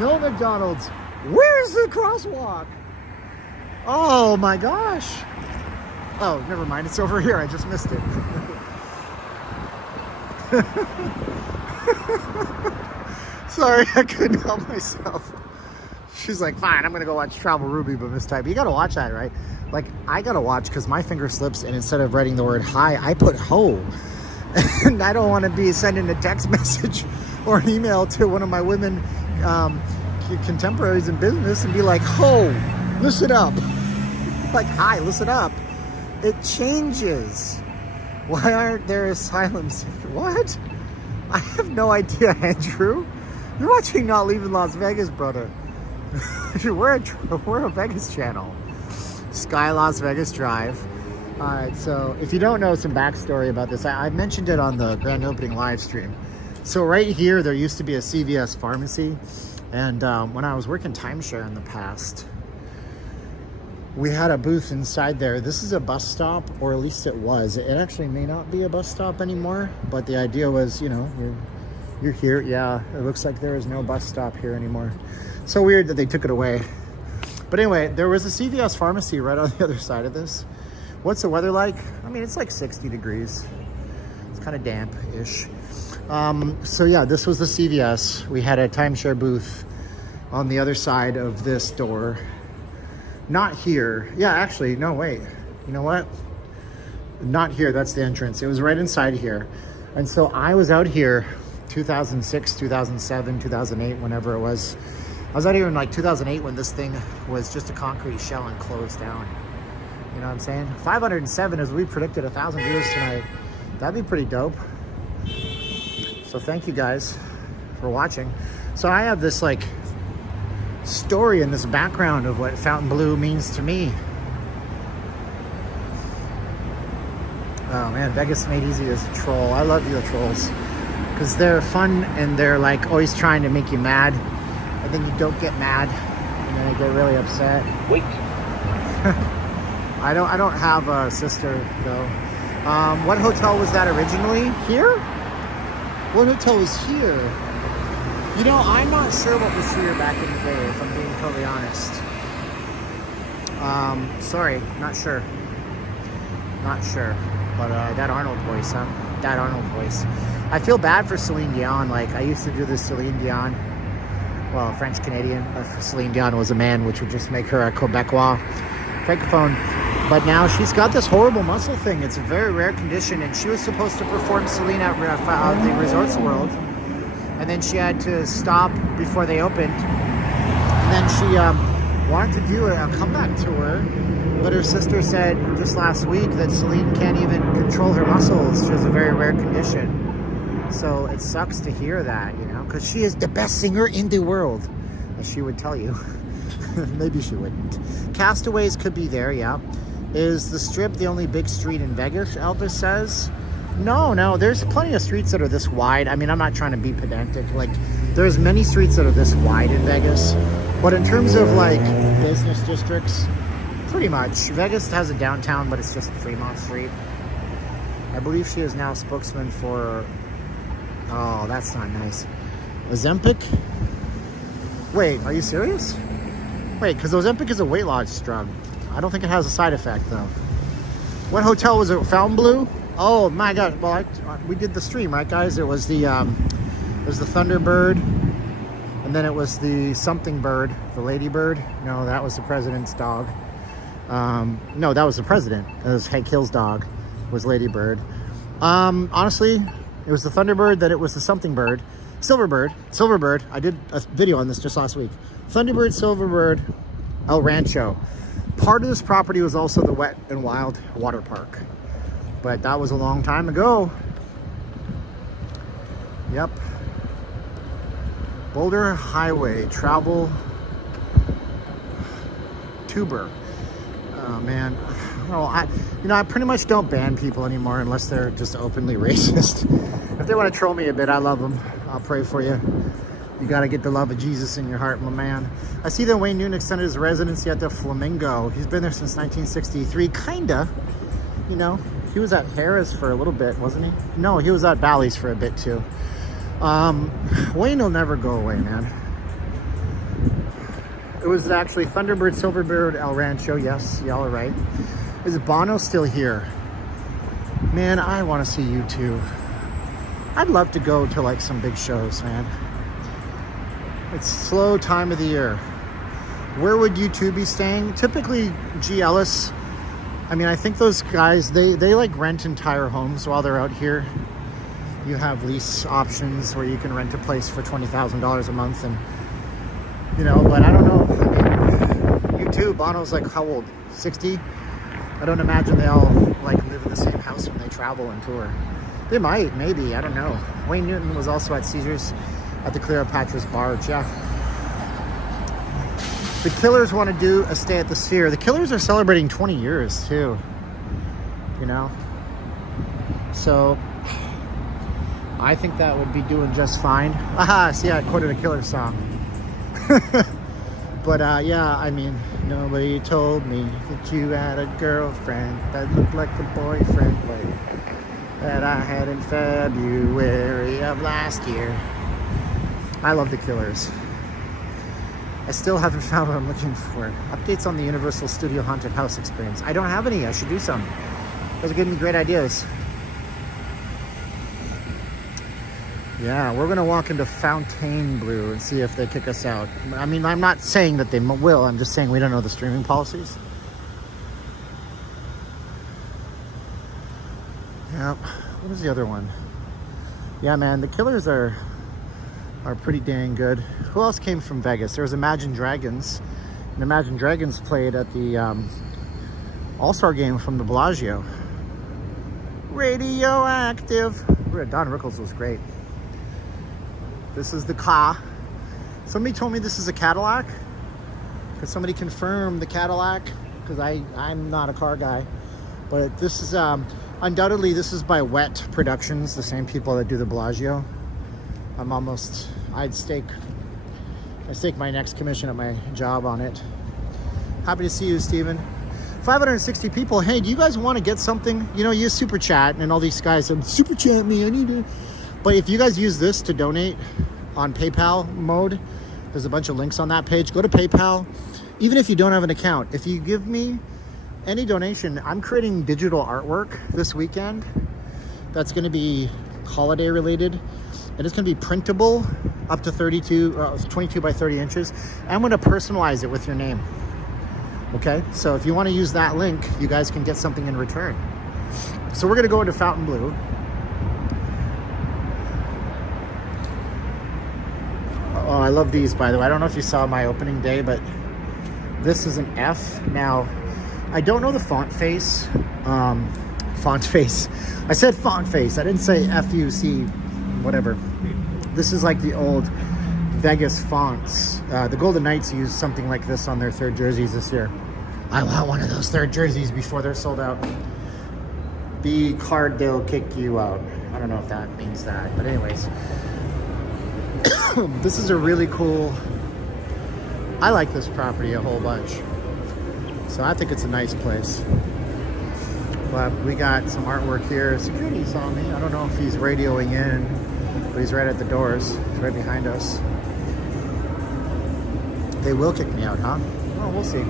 No McDonald's. Where's the crosswalk? Oh my gosh. Oh, never mind. It's over here. I just missed it. Sorry, I couldn't help myself. She's like, fine, I'm going to go watch Travel Ruby, but mistype. You got to watch that, right? I got to watch because my finger slips, and instead of writing the word hi, I put ho. And I don't want to be sending a text message or an email to one of my women contemporaries in business and be like, ho, listen up. like, hi, listen up. It changes. Why aren't there asylums? What? I have no idea, Andrew. You're watching Not Leaving Las Vegas, brother. we're a Vegas channel. Sky Las Vegas Drive. All right, so if you don't know some backstory about this, I mentioned it on the grand opening live stream. So right here, there used to be a CVS pharmacy. And when I was working timeshare in the past, we had a booth inside there. This is a bus stop, or at least it was. It actually may not be a bus stop anymore, but the idea was, you know, you're here. Yeah, it looks like there is no bus stop here anymore. So weird that they took it away. But anyway, there was a CVS pharmacy right on the other side of this. What's the weather like? I mean, it's like 60 degrees. It's kind of damp-ish. So yeah, this was the CVS. We had a timeshare booth on the other side of this door. Not here. Yeah, actually, no, wait. You know what? Not here, that's the entrance. It was right inside here. And so I was out here 2006, 2007, 2008, whenever it was. I was out here in like 2008 when this thing was just a concrete shell and closed down. You know what I'm saying? 507, as we predicted, 1,000 viewers tonight. That'd be pretty dope. So thank you guys for watching. So I have this like story in this background of what Fontainebleau means to me. Oh man, Vegas made easy as a troll. I love the trolls because they're fun and they're like always trying to make you mad, and then you don't get mad, and then I get really upset. Wait. I don't have a sister though. What hotel was that originally? Here? What hotel was here? You know, I'm not sure what was here back in the day, if I'm being totally honest. Sorry, not sure. Not sure. But that Arnold voice, huh? That Arnold voice. I feel bad for Celine Dion. Like, I used to do this Celine Dion. Well, French Canadian. If Celine Dion was a man, which would just make her a Quebecois francophone. But now she's got this horrible muscle thing. It's a very rare condition, and she was supposed to perform Celine at the Resorts World, and then she had to stop before they opened. And then she wanted to do a comeback tour, but her sister said just last week that Celine can't even control her muscles. She has a very rare condition. So it sucks to hear that, you know, because she is the best singer in the world, as she would tell you. Maybe she wouldn't. Castaways could be there, yeah. Is the Strip the only big street in Vegas, Elvis says? No, there's plenty of streets that are this wide. I mean, I'm not trying to be pedantic. Like, there's many streets that are this wide in Vegas. But in terms of, like, business districts, pretty much. Vegas has a downtown, but it's just Fremont Street. I believe she is now spokesman for... Oh, that's not nice. Ozempic? Wait, are you serious? Wait, because Ozempic is a weight loss drug. I don't think it has a side effect, though. What hotel was it? Fontainebleau? Oh, my God. Well, we did the stream, right, guys? It was the Thunderbird, and then it was the something bird, the Ladybird. No, that was the president's dog. No, that was the president. It was Hank Hill's dog, was Ladybird. Honestly, it was the Thunderbird, then it was the something bird. Silverbird. I did a video on this just last week. Thunderbird, Silverbird, El Rancho. Part of this property was also the Wet and Wild water park, but that was a long time ago. Yep. Boulder Highway travel tuber. Oh man. Well, I pretty much don't ban people anymore unless they're just openly racist. If they want to troll me a bit, I love them. I'll pray for you. You got to get the love of Jesus in your heart, my man. I see that Wayne Newton extended his residency at the Flamingo. He's been there since 1963. Kinda. You know, he was at Harrah's for a little bit, wasn't he? No, he was at Bally's for a bit, too. Wayne will never go away, man. It was actually Thunderbird, Silverbird, El Rancho. Yes, y'all are right. Is Bono still here? Man, I want to see you, too. I'd love to go to, like, some big shows, man. It's slow time of the year. Where would you two be staying? Typically, G. Ellis. I mean, I think those guys, they like rent entire homes while they're out here. You have lease options where you can rent a place for $20,000 a month, and you know. But I don't know. I mean, you too. Bono's like how old? 60? I don't imagine they all like live in the same house when they travel and tour. They might, maybe, I don't know. Wayne Newton was also at Caesars at the Cleopatra's Barge, yeah. The Killers want to do a stay at the Sphere. The Killers are celebrating 20 years too, you know? So I think that would be doing just fine. Aha, see, I quoted a Killer song. But yeah, I mean, nobody told me that you had a girlfriend that looked like the boyfriend that I had in February of last year. I love the Killers. I still haven't found what I'm looking for. Updates on the Universal Studio Haunted House experience. I don't have any. I should do some. You guys are giving me great ideas. Yeah, we're gonna walk into Fontainebleau and see if they kick us out. I mean, I'm not saying that they will. I'm just saying we don't know the streaming policies. Yep. What is the other one? Yeah, man, the Killers are pretty dang good. Who else came from Vegas? There was Imagine Dragons. And Imagine Dragons played at the All-Star game from the Bellagio. Radioactive. Don Rickles was great. This is the car. Somebody told me this is a Cadillac. Could somebody confirm the Cadillac? Because I'm not a car guy. But this is, undoubtedly, this is by Wet Productions, the same people that do the Bellagio. I'd stake my next commission at my job on it. Happy to see you, Steven. 560 people. Hey, do you guys want to get something? You know, you super chat and all these guys say, super chat me, I need to. But if you guys use this to donate on PayPal mode, there's a bunch of links on that page. Go to PayPal. Even if you don't have an account, if you give me any donation, I'm creating digital artwork this weekend that's going to be holiday related. And it's going to be printable up to 22 by 30 inches. I'm going to personalize it with your name. Okay? So if you want to use that link, you guys can get something in return. So we're going to go into Fontainebleau. Oh, I love these, by the way. I don't know if you saw my opening day, but this is an F. Now, I don't know the font face. Font face. I said font face. I didn't say F-U-C, whatever. This is like the old Vegas fonts. The Golden Knights used something like this on their third jerseys this year. I want one of those third jerseys before they're sold out. Be card, they'll kick you out. I don't know if that means that, but anyways. This is a really cool, I like this property a whole bunch. So I think it's a nice place. But we got some artwork here. Security saw me. I don't know if he's radioing in, but he's right at the doors. He's right behind us. They will kick me out, huh? Oh, we'll see.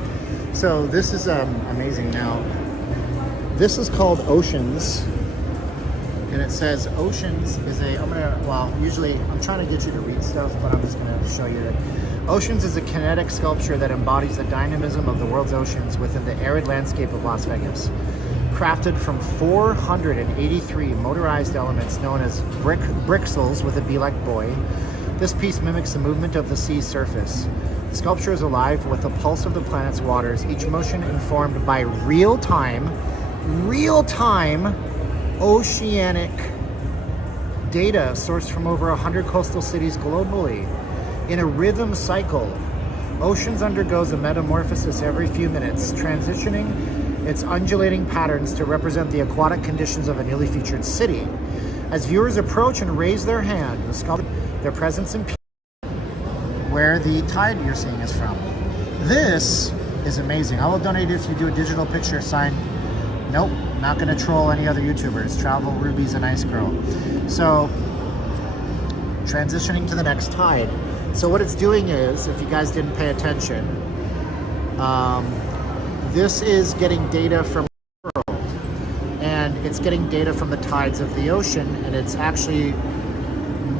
So this is amazing. Now, this is called Oceans. And it says Oceans is usually I'm trying to get you to read stuff, but I'm just gonna show you that. Oceans is a kinetic sculpture that embodies the dynamism of the world's oceans within the arid landscape of Las Vegas. Crafted from 483 motorized elements known as brixels with a bee-like buoy, this piece mimics the movement of the sea's surface. The sculpture is alive with the pulse of the planet's waters, each motion informed by real-time oceanic data sourced from over 100 coastal cities globally. In a rhythm cycle, Oceans undergoes a metamorphosis every few minutes, transitioning its undulating patterns to represent the aquatic conditions of a newly featured city. As viewers approach and raise their hand, the sculpture, their presence in where the tide you're seeing is from. This is amazing. I will donate it if you do a digital picture sign. Nope, not gonna troll any other YouTubers. Travel Ruby's a nice girl. So, transitioning to the next tide. So what it's doing is, if you guys didn't pay attention, this is getting data from the world, and it's getting data from the tides of the ocean, and it's actually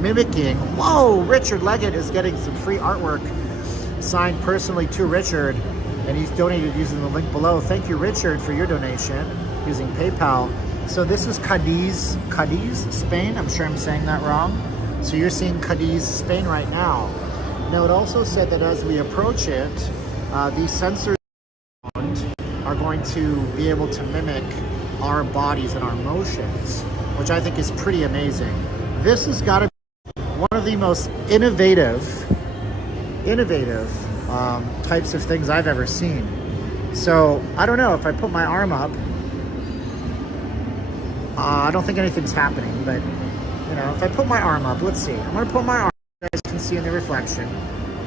mimicking. Whoa, Richard Leggett is getting some free artwork signed personally to Richard, and he's donated using the link below. Thank you, Richard, for your donation using PayPal. So this is Cadiz, Spain. I'm sure I'm saying that wrong. So you're seeing Cadiz, Spain right now. Now it also said that as we approach it, these sensors going to be able to mimic our bodies and our motions, which I think is pretty amazing. This has got to be one of the most innovative types of things I've ever seen. So I don't know, if I put my arm up, I don't think anything's happening, but you know, if I put my arm up, let's see. I'm gonna put my arm, you guys can see in the reflection,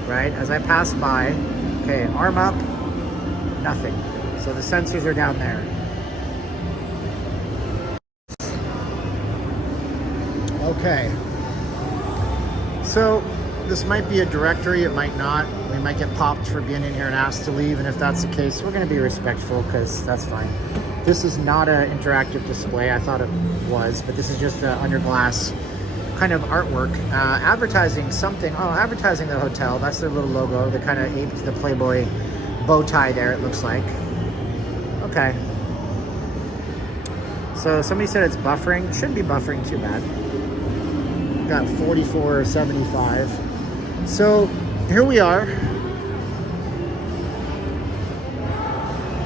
right? As I pass by, okay, arm up, nothing. So the sensors are down there. Okay. So this might be a directory, it might not. We might get popped for being in here and asked to leave, and if that's the case, we're gonna be respectful because that's fine. This is not an interactive display. I thought it was, but this is just under glass kind of artwork. Advertising something, advertising the hotel. That's their little logo. They kind of aped the Playboy bow tie there, it looks like. Okay. So somebody said it's buffering. Shouldn't be buffering too bad. Got 44.75. So here we are.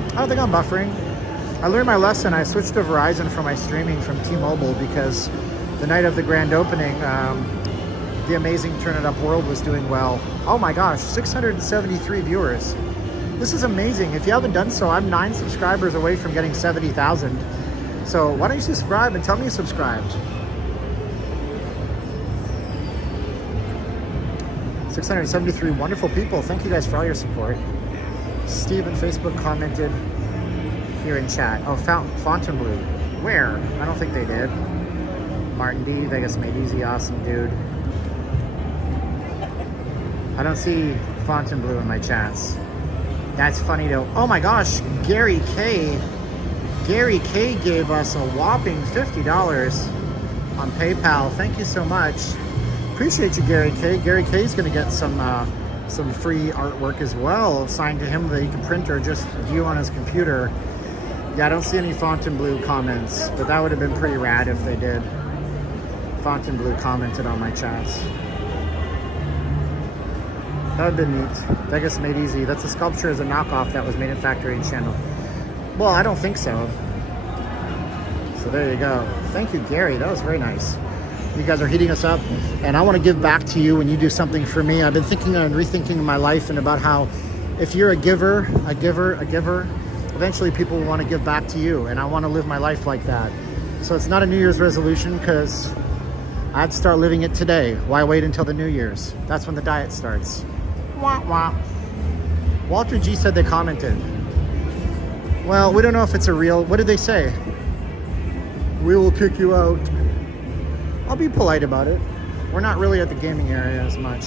I don't think I'm buffering. I learned my lesson. I switched to Verizon for my streaming from T-Mobile because the night of the grand opening, the amazing Turn It Up World was doing well. Oh my gosh, 673 viewers. This is amazing. If you haven't done so, I'm 9 subscribers away from getting 70,000. So why don't you subscribe and tell me you subscribed? 673 wonderful people. Thank you guys for all your support. Steve on Facebook commented here in chat. Oh, Fontainebleau. Where? I don't think they did. Martin D, Vegas Made Easy, awesome dude. I don't see Fontainebleau in my chats. That's funny though. Oh my gosh, Gary K. Gary K gave us a whopping $50 on PayPal. Thank you so much. Appreciate you, Gary K. Gary K is going to get some free artwork as well, signed to him that he can print or just view on his computer. Yeah, I don't see any Fontainebleau comments, but that would have been pretty rad if they did. Fontainebleau commented on my chats. That would have been neat. Vegas Made Easy. That's a sculpture as a knockoff that was made in factory in Channel. Well, I don't think so. So there you go. Thank you, Gary. That was very nice. You guys are heating us up, and I want to give back to you when you do something for me. I've been thinking and rethinking my life and about how if you're a giver, eventually people will want to give back to you, and I want to live my life like that. So it's not a New Year's resolution because I have to start living it today. Why wait until the New Year's? That's when the diet starts. Wah, wah. Walter G said they commented. Well, we don't know if it's a real, what did they say? We will kick you out. I'll be polite about it. We're not really at the gaming area as much.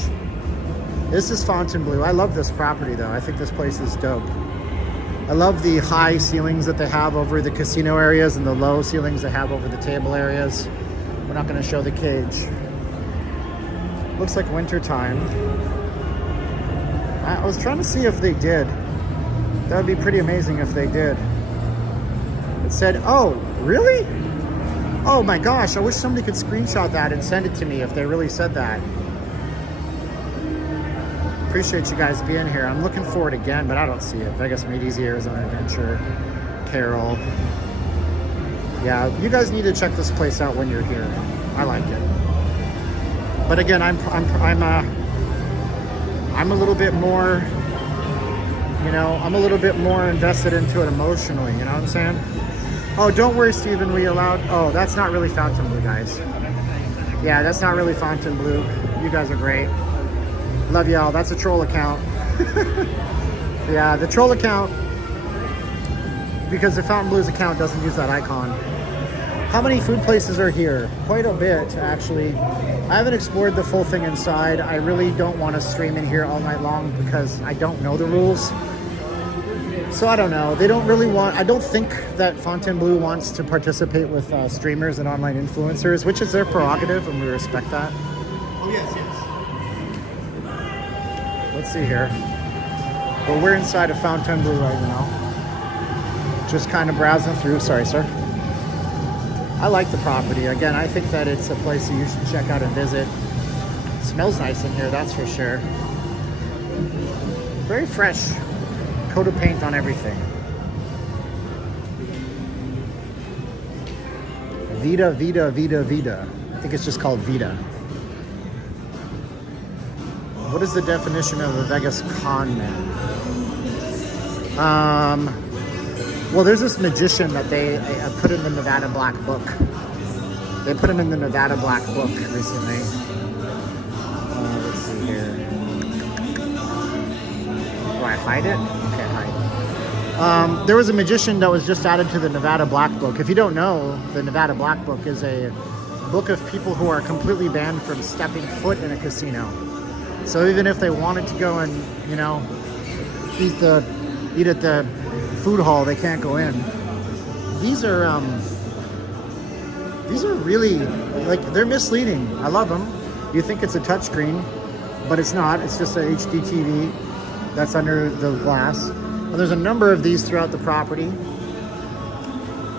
This is Fontainebleau. I love this property though. I think this place is dope. I love the high ceilings that they have over the casino areas and the low ceilings they have over the table areas. We're not going to show the cage. Looks like winter time. I was trying to see if they did. That would be pretty amazing if they did. It said, oh, really? Oh my gosh, I wish somebody could screenshot that and send it to me if they really said that. Appreciate you guys being here. I'm looking for it again, but I don't see it. Vegas Made Easy, Arizona Adventure, Carol. Yeah, you guys need to check this place out when you're here. I like it. But again, I'm a little bit more, you know, I'm a little bit more invested into it emotionally, you know what I'm saying? Oh, don't worry, Steven, we allowed, oh, that's not really Fontainebleau, guys. Yeah, that's not really Fontainebleau. You guys are great. Love y'all. That's a troll account. Yeah, the troll account, because the Fontainebleau's account doesn't use that icon. How many food places are here? Quite a bit, actually. I haven't explored the full thing inside. I really don't want to stream in here all night long because I don't know the rules. So I don't know. They don't really want, I don't think that Fontainebleau wants to participate with streamers and online influencers, which is their prerogative, and we respect that. Oh, yes, yes. Let's see here. Well, we're inside of Fontainebleau right now. Just kind of browsing through. Sorry, sir. I like the property. Again, I think that it's a place that you should check out and visit. It smells nice in here, that's for sure. Very fresh. Coat of paint on everything. Vita, Vita, Vita, Vita. I think it's just called Vita. What is the definition of a Vegas con man? Well, there's this magician that they put in the Nevada Black Book. They put him in the Nevada Black Book recently. Let's see here. Do I hide it? Okay, hide. There was a magician that was just added to the Nevada Black Book. If you don't know, the Nevada Black Book is a book of people who are completely banned from stepping foot in a casino. So even if they wanted to go and, you know, eat at the food hall, they can't go in. These are really, like, they're misleading. I love them. You think it's a touchscreen, but it's not. It's just a HD TV that's under the glass. And there's a number of these throughout the property.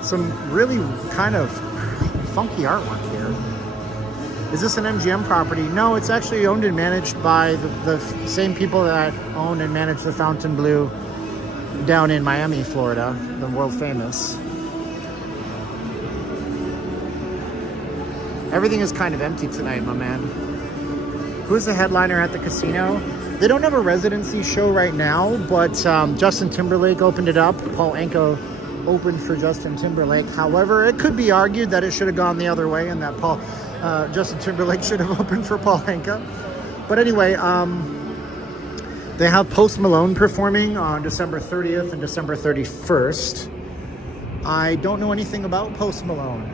Some really kind of funky artwork here. Is this an MGM property? No, it's actually owned and managed by the same people that own and manage the Fontainebleau down in Miami, Florida, the world famous. Everything is kind of empty tonight, my man. Who's the headliner at the casino? They don't have a residency show right now, but Justin Timberlake opened it up. Paul Anka opened for Justin Timberlake. However, it could be argued that it should have gone the other way and that Justin Timberlake should have opened for Paul Anka. But anyway, they have Post Malone performing on December 30th and December 31st. I don't know anything about Post Malone.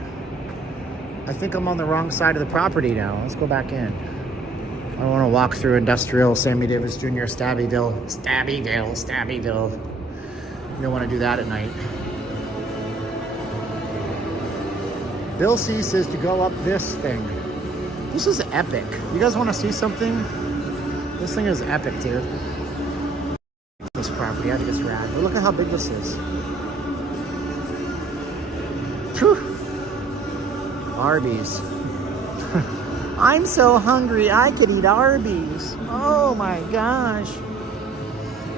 I think I'm on the wrong side of the property now. Let's go back in. I don't want to walk through industrial Sammy Davis Jr. Stabbyville. You don't want to do that at night. Bill C says to go up this thing. This is epic. You guys want to see something? This thing is epic, dude. This property, I think it's rad. But look at how big this is. Whew. Arby's. I'm so hungry, I could eat Arby's. Oh my gosh.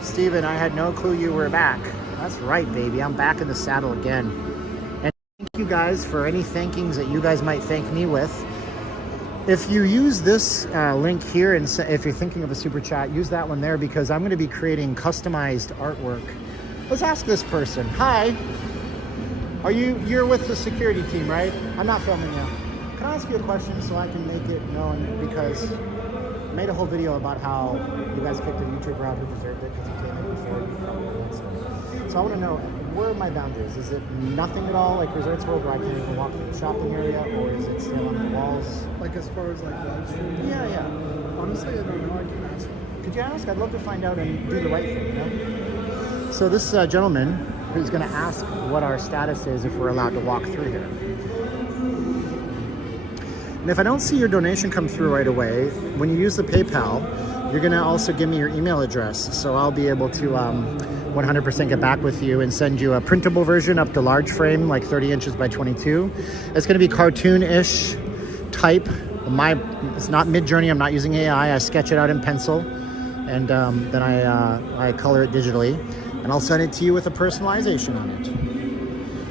Steven, I had no clue you were back. That's right, baby. I'm back in the saddle again. And thank you guys for any thankings that you guys might thank me with. If you use this link here, and if you're thinking of a super chat, use that one there, because I'm going to be creating customized artwork. Let's ask this person. Hi. You're with the security team, right? I'm not filming you. Can I ask you a question so I can make it known? Because I made a whole video about how you guys kicked a YouTuber out who deserved it because he came in before you probably. So I want to know, where are my boundaries? Is it nothing at all, like Resorts World, where I can't even walk through the shopping area, or is it still on the walls? Like as far as like Livestream? Yeah. Honestly, I don't know. I can ask. Could you ask? I'd love to find out and do the right thing, you know? So this gentleman who's going to ask what our status is if we're allowed to walk through here. And if I don't see your donation come through right away, when you use the PayPal, you're going to also give me your email address. So I'll be able to 100% get back with you and send you a printable version up to large frame, like 30 inches by 22. It's going to be cartoon-ish type. It's not Mid-Journey. I'm not using AI. I sketch it out in pencil, and then I color it digitally. And I'll send it to you with a personalization on it.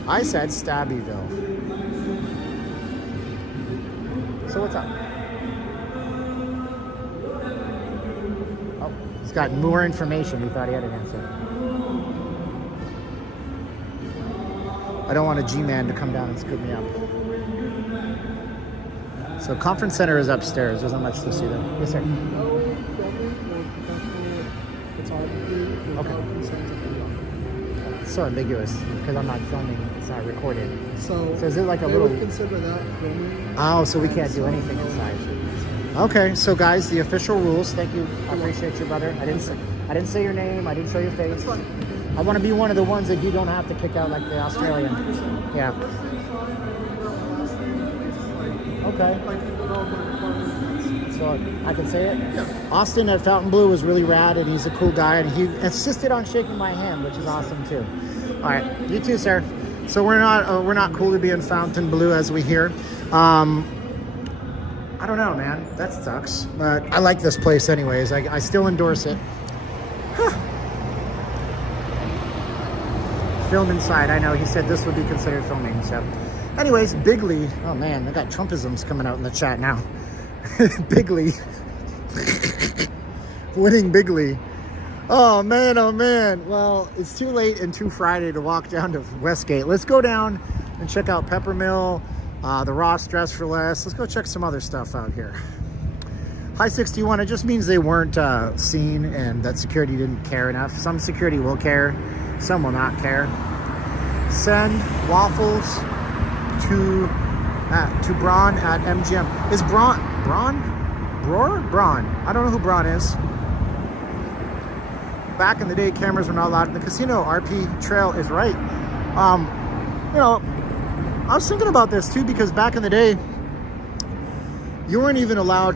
I said Stabbyville. So what's up? Oh, he's got more information. He thought he had an answer. I don't want a G-man to come down and scoop me up. So conference center is upstairs. There's not much to see there. Yes, sir. Okay. It's so ambiguous because I'm not filming. It's not recorded. So is it like a little? Would consider that filming. Oh, so we can't do anything inside. Okay, so guys, the official rules. Thank you. I appreciate you, brother. I didn't say your name. I didn't show your face. That's fine. I want to be one of the ones that you don't have to kick out like the Australian. Yeah. Okay. So I can say it? Yeah. Austin at Fontainebleau was really rad, and he's a cool guy, and he insisted on shaking my hand, which is awesome too. All right, you too, sir. So we're not cool to be in Fontainebleau, as we hear. I don't know, man. That sucks. But I like this place anyways. I still endorse it. Film inside. I know he said this would be considered filming. So Anyways, Bigley. Oh man, I got Trumpisms coming out in the chat now. Bigley. Winning Bigley. Oh man. Well, it's too late and too Friday to walk down to Westgate. Let's go down and check out Peppermill, the Ross Dress for Less. Let's go check some other stuff out here. High 61, it just means they weren't seen and that security didn't care enough. Some security will care, some will not care. Send waffles to Braun at MGM. Is Braun? I don't know who Braun is. Back in the day, cameras were not allowed in the casino. RP Trail is right. You know, I was thinking about this too, because back in the day, you weren't even allowed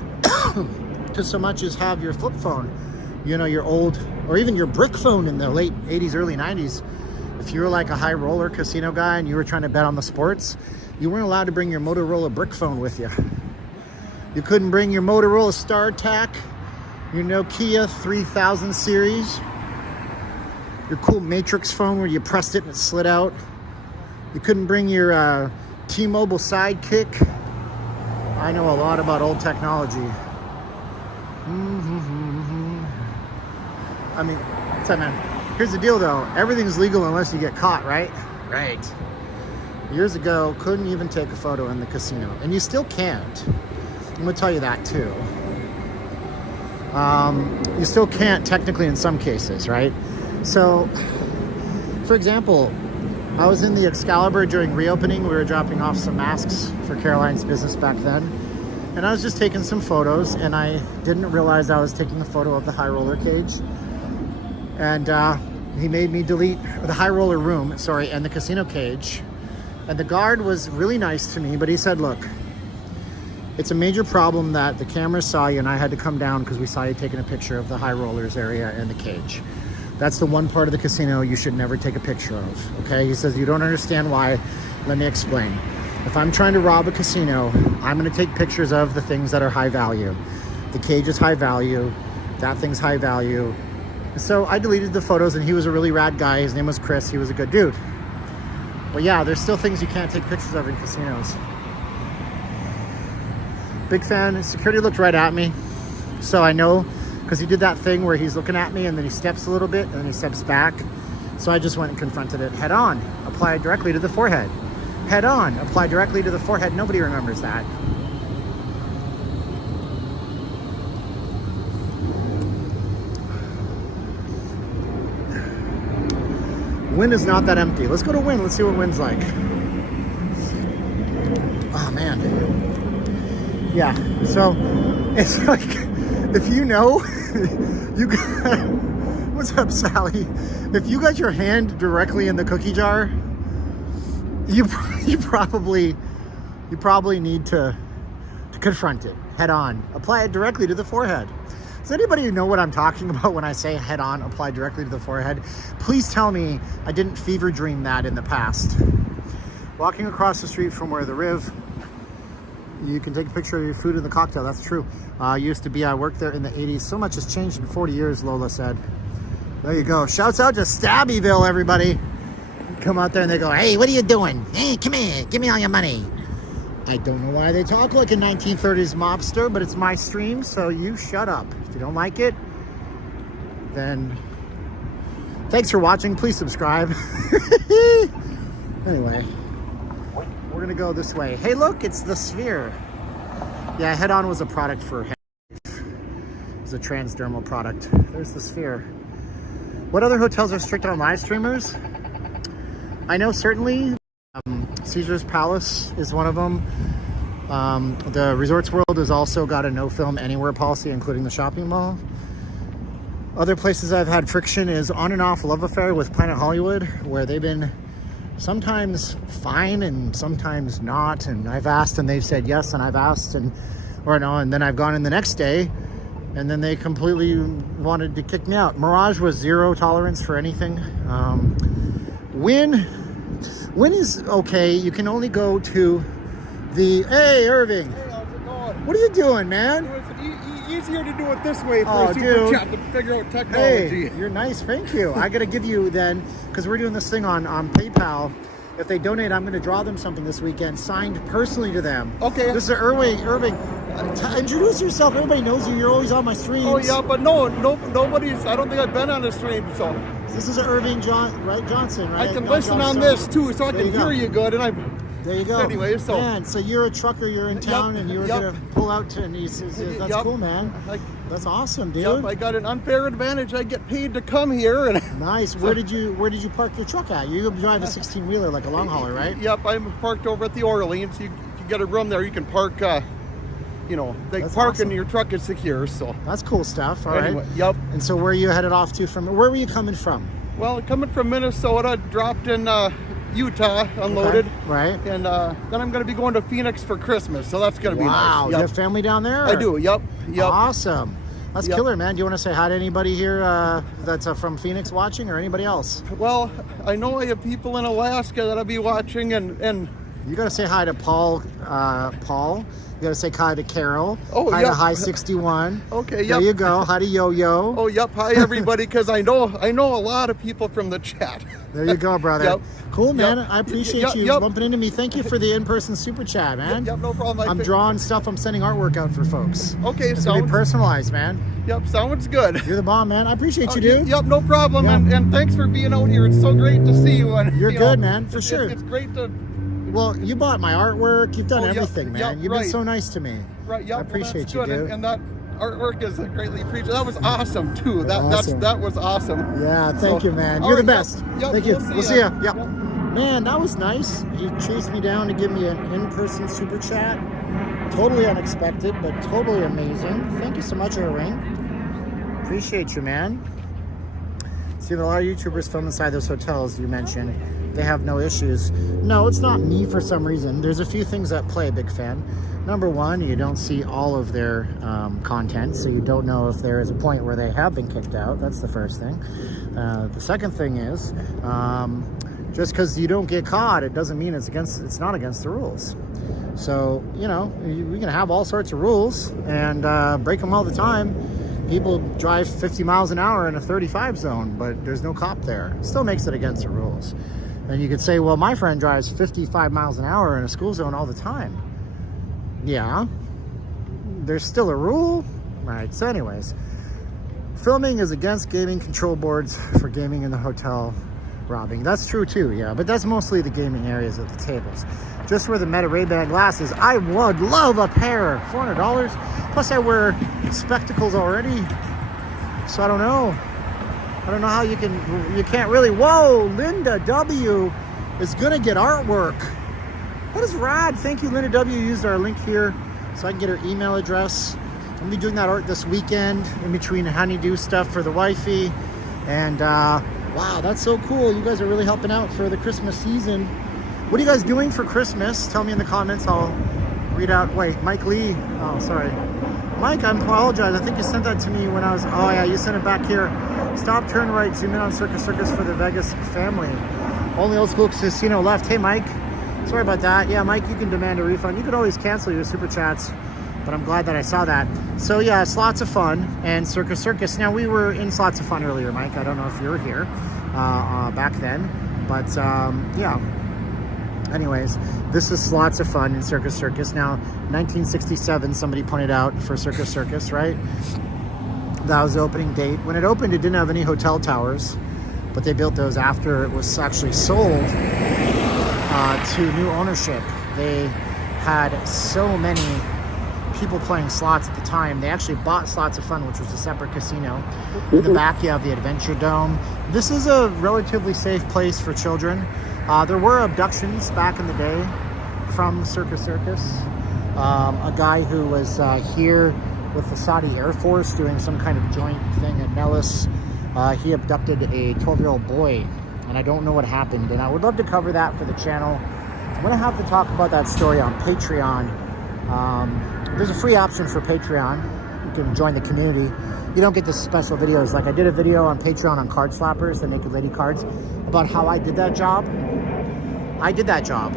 to so much as have your flip phone, you know, your old, or even your brick phone in the late 80s, early 90s. If you were like a high roller casino guy and you were trying to bet on the sports, you weren't allowed to bring your Motorola brick phone with you. You couldn't bring your Motorola StarTAC, your Nokia 3000 series, your cool Matrix phone where you pressed it and it slid out. You couldn't bring your T-Mobile Sidekick. I know a lot about old technology. I mean, what's up, man? Here's the deal, though. Everything's legal unless you get caught, right? Right. Years ago, couldn't even take a photo in the casino. And you still can't. I'm going to tell you that, too. You still can't, technically, in some cases, right? So, for example, I was in the Excalibur during reopening. We were dropping off some masks for Caroline's business back then. And I was just taking some photos, and I didn't realize I was taking a photo of the high roller cage. And he made me delete the high roller room, sorry, and the casino cage. And the guard was really nice to me, but he said, look, it's a major problem that the cameras saw you and I had to come down because we saw you taking a picture of the high rollers area and the cage. That's the one part of the casino you should never take a picture of, okay? He says, you don't understand why. Let me explain. If I'm trying to rob a casino, I'm gonna take pictures of the things that are high value. The cage is high value, that thing's high value. So I deleted the photos, and he was a really rad guy. His name was Chris, he was a good dude. But yeah, there's still things you can't take pictures of in casinos. Big fan. Security looked right at me, so I know, because he did that thing where he's looking at me and then he steps a little bit and then he steps back. So I just went and confronted it head on. Applied directly to the forehead. Head on. Applied directly to the forehead. Nobody remembers that. Wynn is not that empty. Let's go to Wynn. Let's see what Wynn's like. Oh man. Yeah, so it's like, if you know, you got, what's up, Sally? If you got your hand directly in the cookie jar, you probably need to confront it head on. Apply it directly to the forehead. Does anybody know what I'm talking about when I say head on, apply directly to the forehead? Please tell me I didn't fever dream that in the past. Walking across the street from where the Riv, you can take a picture of your food in the cocktail. That's true. Used to be, I worked there in the 80s. So much has changed in 40 years, Lola said. There you go. Shouts out to Stabbyville, everybody. Come out there and they go, hey, what are you doing? Hey, come here. Give me all your money. I don't know why they talk like a 1930s mobster, but it's my stream, so you shut up. If you don't like it, then thanks for watching. Please subscribe. Anyway. We're gonna go this way. Hey, look, it's the Sphere. Yeah, Head On was a product for Head. It's a transdermal product. There's the Sphere. What other hotels are strict on live streamers? I know certainly Caesar's Palace is one of them. The Resorts World has also got a no film anywhere policy, including the shopping mall. Other places I've had friction is on and off love affair with Planet Hollywood, where they've been sometimes fine and sometimes not, and I've asked and they've said yes, and I've asked and then I've gone in the next day and then they completely wanted to kick me out. Mirage was zero tolerance for anything. Wynn is okay. You can only go to the, hey Irving, Hey, how's it going? what are you doing, man? It's easier to do it this way for Oh, a super dude. chat to figure out technology. Hey, you're nice. Thank you. I got to give you then, because we're doing this thing on PayPal. If they donate, I'm going to draw them something this weekend, signed personally to them. Okay. This is Irving. Introduce yourself. Everybody knows you. You're always on my streams. Oh yeah, but nobody's. I don't think I've been on a stream, so This is Irving Johnson, right? I can No, listen on Johnson. this too, so I There can you go. hear you good. And There you go. Anyway, so man, so you're a trucker. You're in town, and you were Yep. gonna pull out to. And he says, "That's Yep. cool, man. Like, That's awesome, dude. yep, I got an unfair advantage. I get paid to come here, and Nice. Where did you park your truck at? You drive a 16-wheeler like a long hauler, right? Yep, I'm parked over at the Orleans. You get a room there. You can park. They That's park awesome. and your truck is secure. So That's cool stuff. All right. anyway, yep. And so where are you headed off to from? Where were you coming from? Well, coming from Minnesota, dropped in Utah, unloaded. Okay, right. And then I'm going to be going to Phoenix for Christmas, so that's going to be Wow. nice. You have family down there? I do. Yep. Awesome. That's Yep. killer, man. Do you want to say hi to anybody here that's from Phoenix watching, or anybody else? Well, I know I have people in Alaska that'll be watching, and You got to say hi to Paul. You got to say hi to Carol. Oh, hi yep. to High 61. Okay, There yep. you go. Hi to Yo Yo. oh yep, hi everybody, because I know a lot of people from the chat. There you go, brother. Yep. Cool, man. Yep. I appreciate Yep, you yep. bumping into me. Thank you for the in-person super chat, man. Yep, no problem. I'm drawing stuff. I'm sending artwork out for folks. Okay, It's gonna be sounds personalized, man. yep, sounds good. You're the bomb, man. I appreciate you, dude. Yep, no problem. Yeah. And thanks for being out here. It's so great to see you. And You're you good, know, man, for it's- sure. It's great to. Well, you bought my artwork. You've done Oh, yep, everything, man. yep, You've been right. so nice to me. Right, yep, I appreciate that's you, good. dude. And that artwork is greatly appreciated. That was awesome too. Awesome. That was awesome. Yeah, thank So, you, man. all You're the right, best. yep, Thank you. We'll see ya. ya. Yep. Man, that was nice. He chased me down to give me an in-person super chat. Totally unexpected, but totally amazing. Thank you so much, Irving. Appreciate you, man. See, a lot of YouTubers film inside those hotels you mentioned. They have no issues. No, it's not me for some reason. There's a few things at play, big fan. Number one, you don't see all of their content, so you don't know if there is a point where they have been kicked out. That's the first thing. The second thing is, just because you don't get caught, it doesn't mean it's not against the rules. So, you know, we can have all sorts of rules and break them all the time. People drive 50 miles an hour in a 35 zone, but there's no cop there. It still makes it against the rules. And you could say, well, my friend drives 55 miles an hour in a school zone all the time. Yeah, there's still a rule. Right, so anyways, filming is against gaming control boards for gaming in the hotel robbing. That's true too, yeah, but that's mostly the gaming areas at the tables. Just where the Meta Ray-Ban glasses, I would love a pair. $400. Plus I wear spectacles already, so I don't know how you can't really. Whoa, Linda W is gonna get artwork. That is rad. Thank you, Linda W. Used our link here so I can get her email address. I'm gonna be doing that art this weekend in between honeydew stuff for the wifey. And wow, that's so cool. You guys are really helping out for the Christmas season. What are you guys doing for Christmas? Tell me in the comments. I'll read out. Wait, Mike Lee. Oh, sorry. Mike, I apologize. I think you sent that to me when I was, oh yeah, you sent it back here. Stop, turn right, zoom in on Circus Circus for the Vegas family. Only old school casino left. Hey, Mike. Sorry about that. Yeah, Mike, you can demand a refund. You can always cancel your super chats, but I'm glad that I saw that. So yeah, Slots of Fun and Circus Circus. Now, we were in Slots of Fun earlier, Mike. I don't know if you were here back then, but yeah. Anyways, this is Slots of Fun in Circus Circus. Now, 1967, somebody pointed out for Circus Circus, right? That was the opening date. When it opened, it didn't have any hotel towers, but they built those after it was actually sold to new ownership. They had so many people playing slots at the time. They actually bought Slots of Fun, which was a separate casino. In the back, you have the Adventure Dome. This is a relatively safe place for children. There were abductions back in the day from Circus Circus. A guy who was here with the Saudi Air Force doing some kind of joint thing at Nellis. He abducted a 12-year-old boy, and I don't know what happened. And I would love to cover that for the channel. I'm gonna have to talk about that story on Patreon. There's a free option for Patreon. You can join the community. You don't get the special videos. Like I did a video on Patreon on card slappers, the naked lady cards, about how I did that job. I did that job.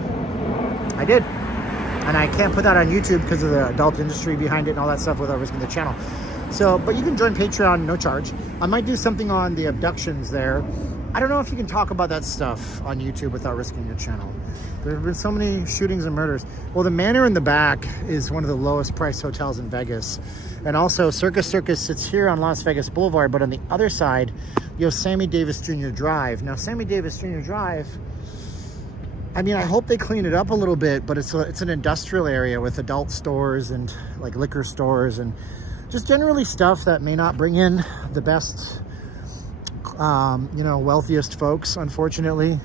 I did. And I can't put that on YouTube because of the adult industry behind it and all that stuff without risking the channel. So, but you can join Patreon, no charge. I might do something on the abductions there. I don't know if you can talk about that stuff on YouTube without risking your channel. There have been so many shootings and murders. Well, the Manor in the back is one of the lowest priced hotels in Vegas. And also Circus sits here on Las Vegas Boulevard, but on the other side, you have Sammy Davis Jr. Drive. Now, Sammy Davis Jr. Drive, I mean, I hope they clean it up a little bit, but it's an industrial area with adult stores and like liquor stores and just generally stuff that may not bring in the best, you know, wealthiest folks, unfortunately.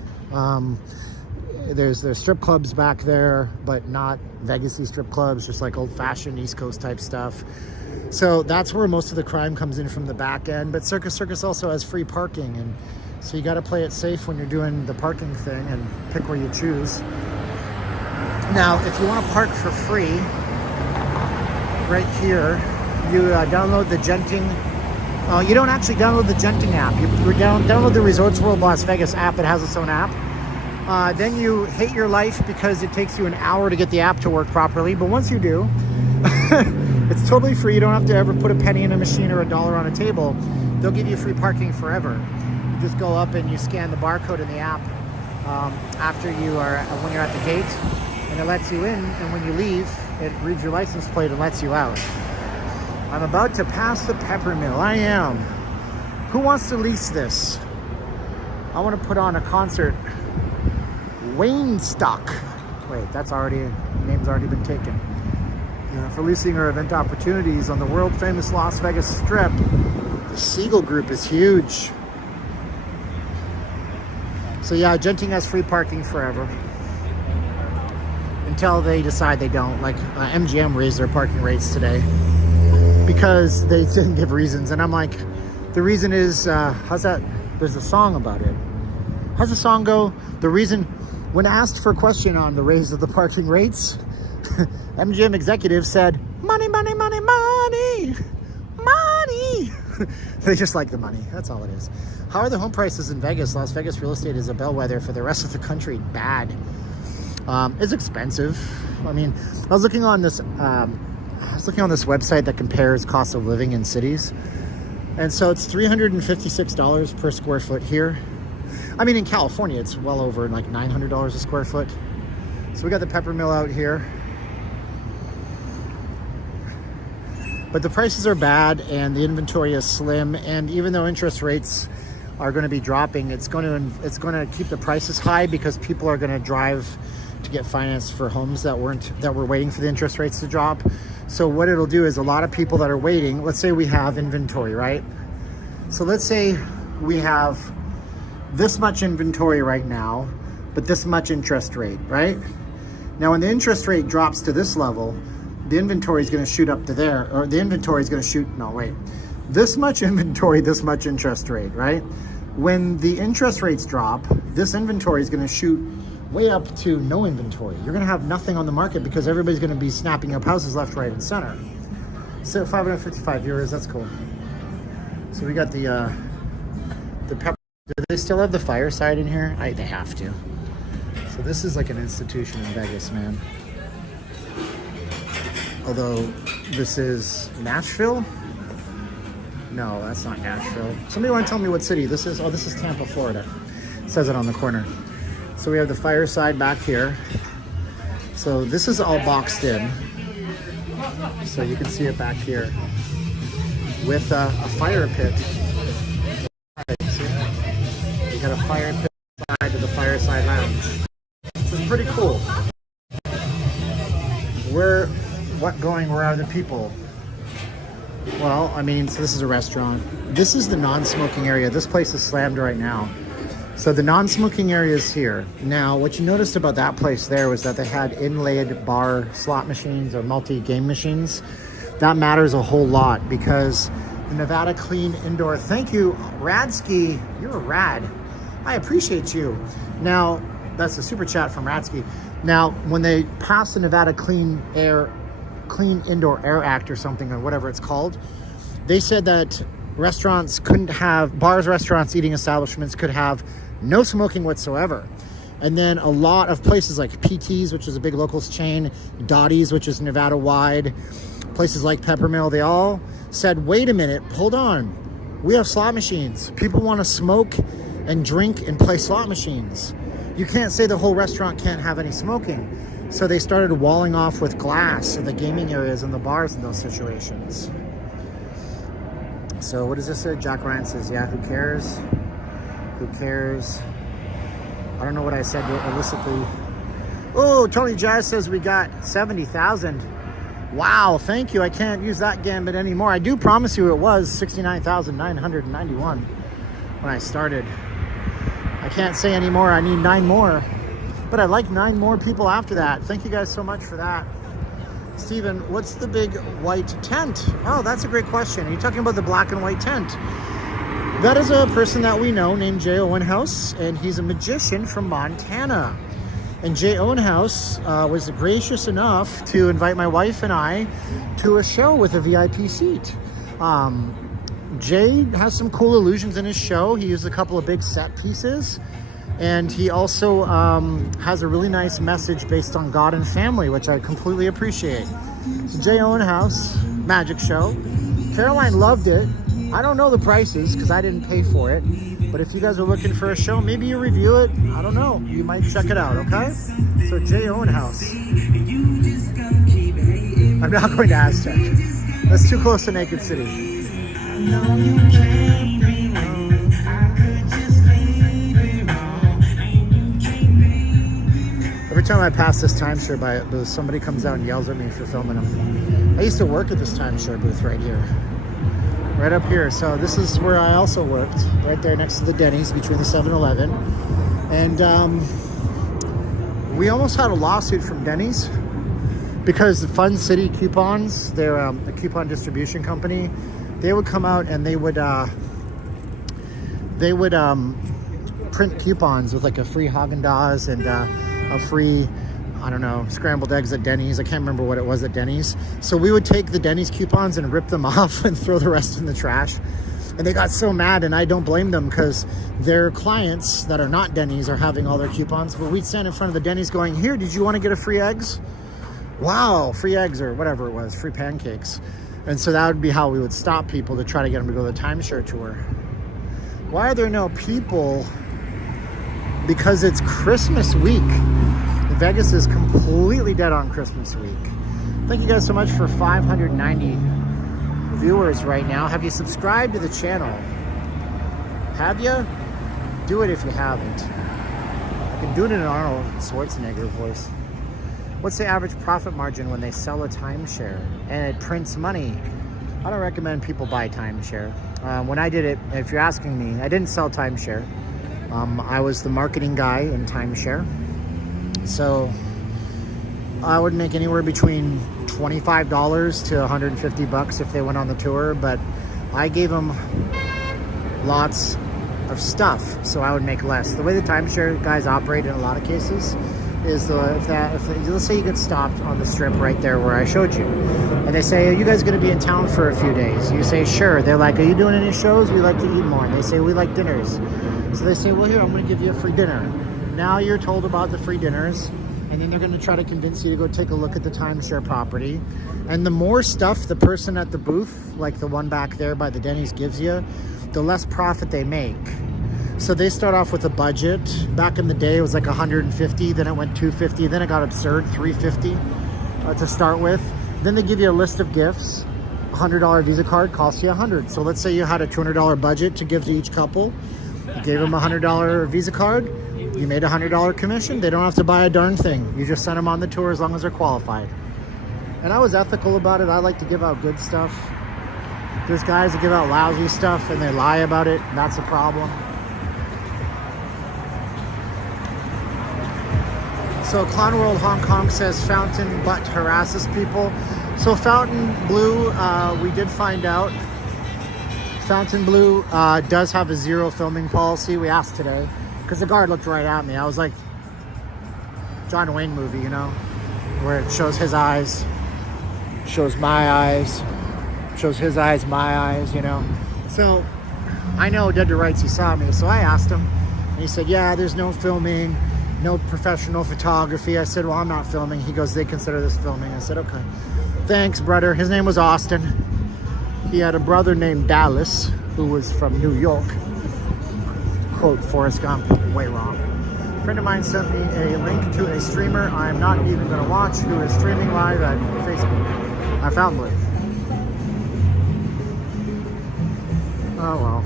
There's strip clubs back there, but not Vegas-y strip clubs, just like old-fashioned East Coast type stuff. So that's where most of the crime comes in, from the back end. But Circus also has free parking, and so you got to play it safe when you're doing the parking thing and pick where you choose. Now, if you want to park for free, right here, you download the Genting. You don't actually download the Genting app. You download the Resorts World Las Vegas app. It has its own app. Then you hate your life because it takes you an hour to get the app to work properly. But once you do, it's totally free. You don't have to ever put a penny in a machine or $1 on a table. They'll give you free parking forever. You just go up and you scan the barcode in the app after you are, when you're at the gate, and it lets you in. And when you leave, it reads your license plate and lets you out. I'm about to pass the pepper mill. I am. Who wants to lease this? I want to put on a concert. Wayne Stock. Wait, that's already, name's already been taken. For leasing or event opportunities on the world famous Las Vegas Strip. The Siegel Group is huge. So yeah, Genting has free parking forever. Until they decide they don't. Like MGM raised their parking rates today because they didn't give reasons. And I'm like, the reason is, how's that? There's a song about it. How's the song go? The reason, when asked for a question on the raise of the parking rates, MGM executives said, money, money, money, money, money. They just like the money. That's all it is. How are the home prices in Vegas? Las Vegas real estate is a bellwether for the rest of the country. Bad. It's expensive. I mean, I was looking on this website that compares cost of living in cities. And so it's $356 per square foot here. I mean, in California, it's well over like $900 a square foot. So we got the pepper mill out here. But the prices are bad and the inventory is slim. And even though interest rates are going to be dropping, it's going to keep the prices high because people are going to drive to get financed for homes that were waiting for the interest rates to drop. So what it'll do is a lot of people that are waiting, let's say we have inventory, right? So let's say we have this much inventory right now, but this much interest rate, right? Now, when the interest rate drops to this level, the inventory is going to shoot up to there, or the inventory is going to shoot, no, wait. This much inventory, this much interest rate, right? When the interest rates drop, this inventory is going to shoot way up to no inventory. You're going to have nothing on the market because everybody's going to be snapping up houses left, right, and center. So 555 euros, that's cool. So we got the pepper. Do they still have the fireside in here? They have to. So this is like an institution in Vegas, man. Although this is Nashville? No, that's not Nashville. Somebody want to tell me what city this is? Oh, this is Tampa, Florida. It says it on the corner. So we have the fireside back here. So this is all boxed in. So you can see it back here with a fire pit. You got a fire pit side to the fireside lounge. This is pretty cool. Where are the people? Well, I mean, so this is a restaurant. This is the non-smoking area. This place is slammed right now. So the non-smoking area is here. Now, what you noticed about that place there was that they had inlaid bar slot machines or multi-game machines. That matters a whole lot because the Nevada Clean Indoor, thank you, Radsky, you're a rad. I appreciate you. Now, that's a super chat from Radsky. Now, when they passed the Nevada Clean Indoor Air Act or something, or whatever it's called, they said that restaurants couldn't have, bars, restaurants, eating establishments could have no smoking whatsoever. And then a lot of places like PT's, which is a big locals chain, Dottie's, which is Nevada-wide, places like Peppermill, they all said, wait a minute, hold on. We have slot machines. People want to smoke and drink and play slot machines. You can't say the whole restaurant can't have any smoking. So they started walling off with glass in the gaming areas and the bars in those situations. So what does this say? Jack Ryan says, yeah, who cares? Who cares? I don't know what I said illicitly. Oh, Tony Jazz says we got 70,000. Wow, thank you. I can't use that gambit anymore. I do promise you it was 69,991 when I started. I can't say anymore. I need 9 more. But I'd like 9 more people after that. Thank you guys so much for that. Steven, what's the big white tent? Oh, that's a great question. Are you talking about the black and white tent? That is a person that we know named Jay Owenhouse, and he's a magician from Montana. And Jay Owenhouse was gracious enough to invite my wife and I to a show with a VIP seat. Jay has some cool illusions in his show. He used a couple of big set pieces. And he also has a really nice message based on God and family, which I completely appreciate. So Jay Owenhouse, magic show. Caroline loved it. I don't know the prices because I didn't pay for it. But if you guys are looking for a show, maybe you review it. I don't know. You might check it out, okay? So Jay Owenhouse. I'm not going to Aztec. That's too close to Naked City. Every time I pass this timeshare by it booth, somebody comes out and yells at me for filming them. I used to work at this timeshare booth right here. Right up here. So this is where I also worked. Right there next to the Denny's between the 7-Eleven. And we almost had a lawsuit from Denny's because the Fun City coupons, they're a coupon distribution company, they would come out and they would print coupons with like a free Haagen-Dazs and a free, I don't know, scrambled eggs at Denny's. I can't remember what it was at Denny's. So we would take the Denny's coupons and rip them off and throw the rest in the trash. And they got so mad, and I don't blame them because their clients that are not Denny's are having all their coupons. But we'd stand in front of the Denny's going, here, did you want to get a free eggs? Wow, free eggs or whatever it was, free pancakes. And so that would be how we would stop people to try to get them to go to the timeshare tour. Why are there no people? Because it's Christmas week. Vegas is completely dead on Christmas week. Thank you guys so much for 590 viewers right now. Have you subscribed to the channel? Have you? Do it if you haven't. I can do it in an Arnold Schwarzenegger voice. What's the average profit margin when they sell a timeshare and it prints money? I don't recommend people buy timeshare. When I did it, if you're asking me, I didn't sell timeshare. I was the marketing guy in timeshare. So I would make anywhere between $25 to $150 if they went on the tour, but I gave them lots of stuff, so I would make less. The way the timeshare guys operate in a lot of cases is if let's say you get stopped on the strip right there where I showed you, and they say, are you guys going to be in town for a few days? You say, sure. They're like, are you doing any shows? We like to eat more. And they say, we like dinners. So they say, well, here, I'm going to give you a free dinner. Now you're told about the free dinners, and then they're going to try to convince you to go take a look at the timeshare property. And the more stuff the person at the booth, like the one back there by the Denny's, gives you, the less profit they make. So they start off with a budget. Back in the day, it was like $150, then it went $250, then it got absurd, $350 to start with. Then they give you a list of gifts. $100 Visa card costs you $100. So let's say you had a $200 budget to give to each couple. You gave them a $100 Visa card. You made a $100 commission. They don't have to buy a darn thing. You just send them on the tour as long as they're qualified. And I was ethical about it. I like to give out good stuff. There's guys that give out lousy stuff and they lie about it. And that's a problem. So Clown World Hong Kong says Fountain Butt harasses people. So Fountain Blue, we did find out. Fountain Blue does have a 0 filming policy. We asked today because the guard looked right at me. I was like, John Wayne movie, you know, where it shows his eyes, shows my eyes, shows his eyes, my eyes, you know. So I know dead to rights he saw me. So I asked him and he said, yeah, there's no filming, no professional photography. I said, well, I'm not filming. He goes, they consider this filming. I said, okay, thanks, brother. His name was Austin. He had a brother named Dallas who was from New York. quote Forrest Gump, way wrong. A friend of mine sent me a link to a streamer I'm not even going to watch who is streaming live at Facebook. I found one. Oh well.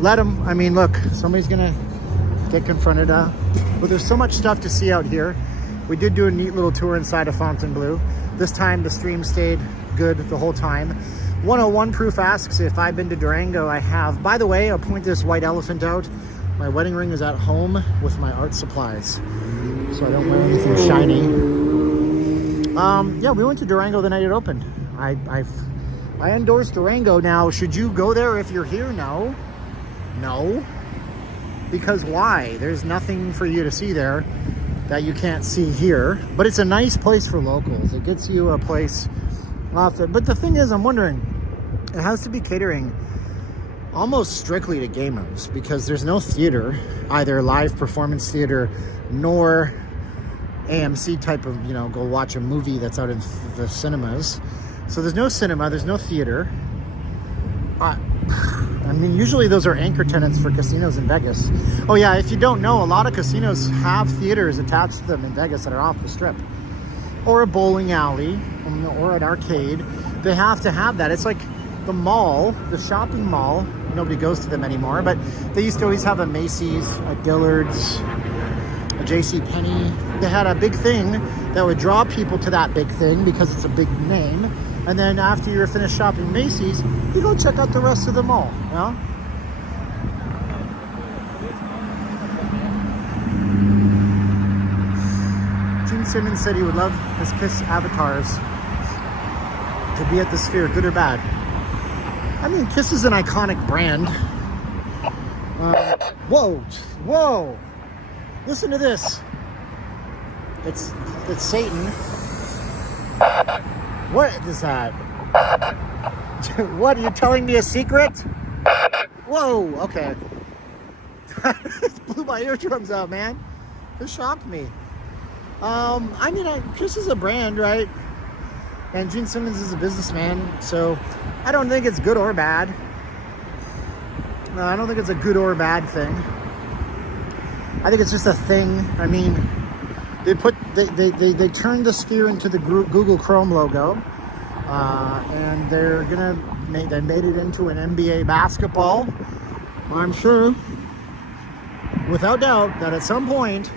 Let him. I mean, look, somebody's going to get confronted. But there's so much stuff to see out here. We did do a neat little tour inside of Fontainebleau. This time the stream stayed good the whole time. 101 Proof asks if I've been to Durango. I have. By the way, I'll point this white elephant out. My wedding ring is at home with my art supplies, so I don't wear anything shiny. Yeah, we went to Durango the night it opened. I endorse Durango. Now, should you go there if you're here? No. No. Because why? There's nothing for you to see there that you can't see here. But it's a nice place for locals. It gets you a place off there. But the thing is, I'm wondering, it has to be catering almost strictly to gamers, because there's no theater, either live performance theater nor AMC type of, you know, go watch a movie that's out in the cinemas. So there's no cinema, there's no theater. I mean, usually those are anchor tenants for casinos in Vegas. Oh yeah, if you don't know, a lot of casinos have theaters attached to them in Vegas that are off the strip. Or a bowling alley, or an arcade. They have to have that. It's like the mall, the shopping mall. Nobody goes to them anymore, but they used to always have a Macy's, a Dillard's, a JCPenney. They had a big thing that would draw people to that big thing because it's a big name. And then after you're finished shopping Macy's, you go check out the rest of the mall, you know? Gene Simmons said he would love his Kiss avatars to be at the Sphere, good or bad. I mean, Kiss is an iconic brand. Whoa, whoa! Listen to this. It's Satan. What is that? What, are you telling me a secret? Whoa, okay. It blew my eardrums out, man. This shocked me. I mean, Kiss is a brand, right? And Gene Simmons is a businessman, so I don't think it's good or bad. I don't think it's a good or bad thing. I think it's just a thing. I mean, they turned the Sphere into the Google Chrome logo, and they made it into an NBA basketball. I'm sure, without doubt, that at some point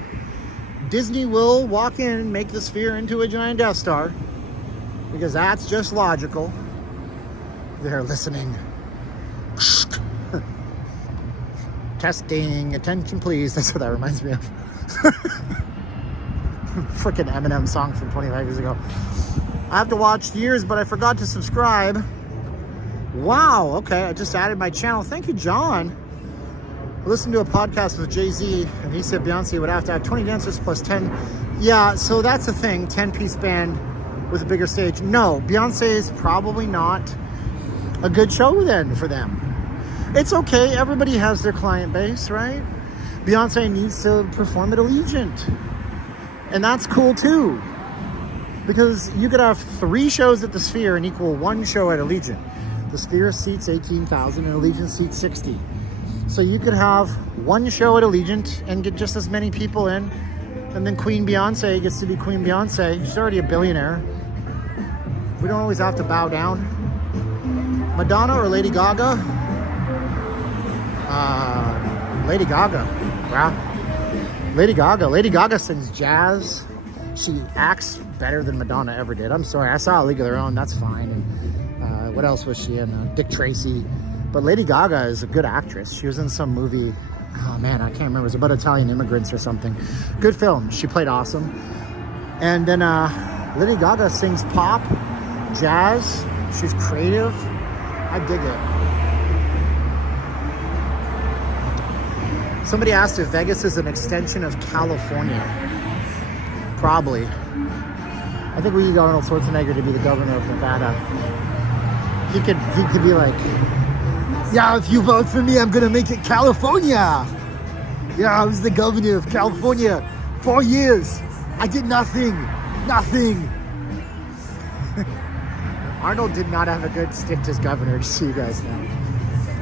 Disney will walk in and make the Sphere into a giant Death Star, because that's just logical. They're listening. Testing, attention please. That's what that reminds me of. Freaking Eminem song from 25 years ago. I have to watch years, but I forgot to subscribe. Wow, okay, I just added my channel. Thank you, John. I listened to a podcast with Jay-Z, and he said Beyonce would have to have 20 dancers plus 10. Yeah, so that's the thing, 10-piece band with a bigger stage. No, Beyonce is probably not a good show then for them. It's okay, everybody has their client base, right? Beyonce needs to perform at Allegiant. And that's cool too. Because you could have 3 shows at the Sphere and equal 1 show at Allegiant. The Sphere seats 18,000 and Allegiant seats 60. So you could have 1 show at Allegiant and get just as many people in. And then Queen Beyonce gets to be Queen Beyonce. She's already a billionaire. We don't always have to bow down. Madonna or Lady Gaga? Lady Gaga. Wow. Lady Gaga. Lady Gaga sings jazz. She acts better than Madonna ever did. I'm sorry. I saw A League of Their Own. That's fine. And what else was she in? Dick Tracy. But Lady Gaga is a good actress. She was in some movie. Oh man, I can't remember. It was about Italian immigrants or something. Good film. She played awesome. And then Lady Gaga sings pop, jazz. She's creative. I dig it. Somebody asked if Vegas is an extension of California. Probably. I think we need Arnold Schwarzenegger to be the governor of Nevada. He could be like, yeah, if you vote for me, I'm gonna make it California. Yeah, I was the governor of California 4 years. I did nothing. Arnold did not have a good stint as governor, just so you guys know.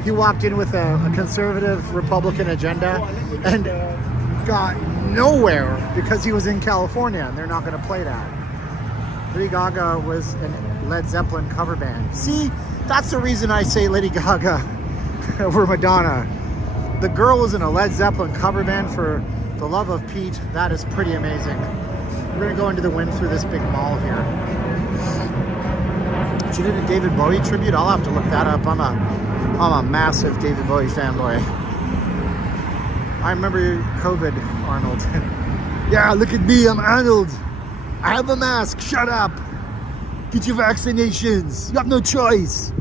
He walked in with a conservative Republican agenda and got nowhere because he was in California and they're not going to play that. Lady Gaga was a Led Zeppelin cover band. See, that's the reason I say Lady Gaga over Madonna. The girl was in a Led Zeppelin cover band for the love of Pete. That is pretty amazing. We're going to go into the wind through this big mall here. She did a David Bowie tribute. I'll have to look that up. I'm a massive David Bowie fanboy. I remember COVID, Arnold. Yeah, look at me, I'm Arnold. I have a mask, shut up. Get your vaccinations, you have no choice.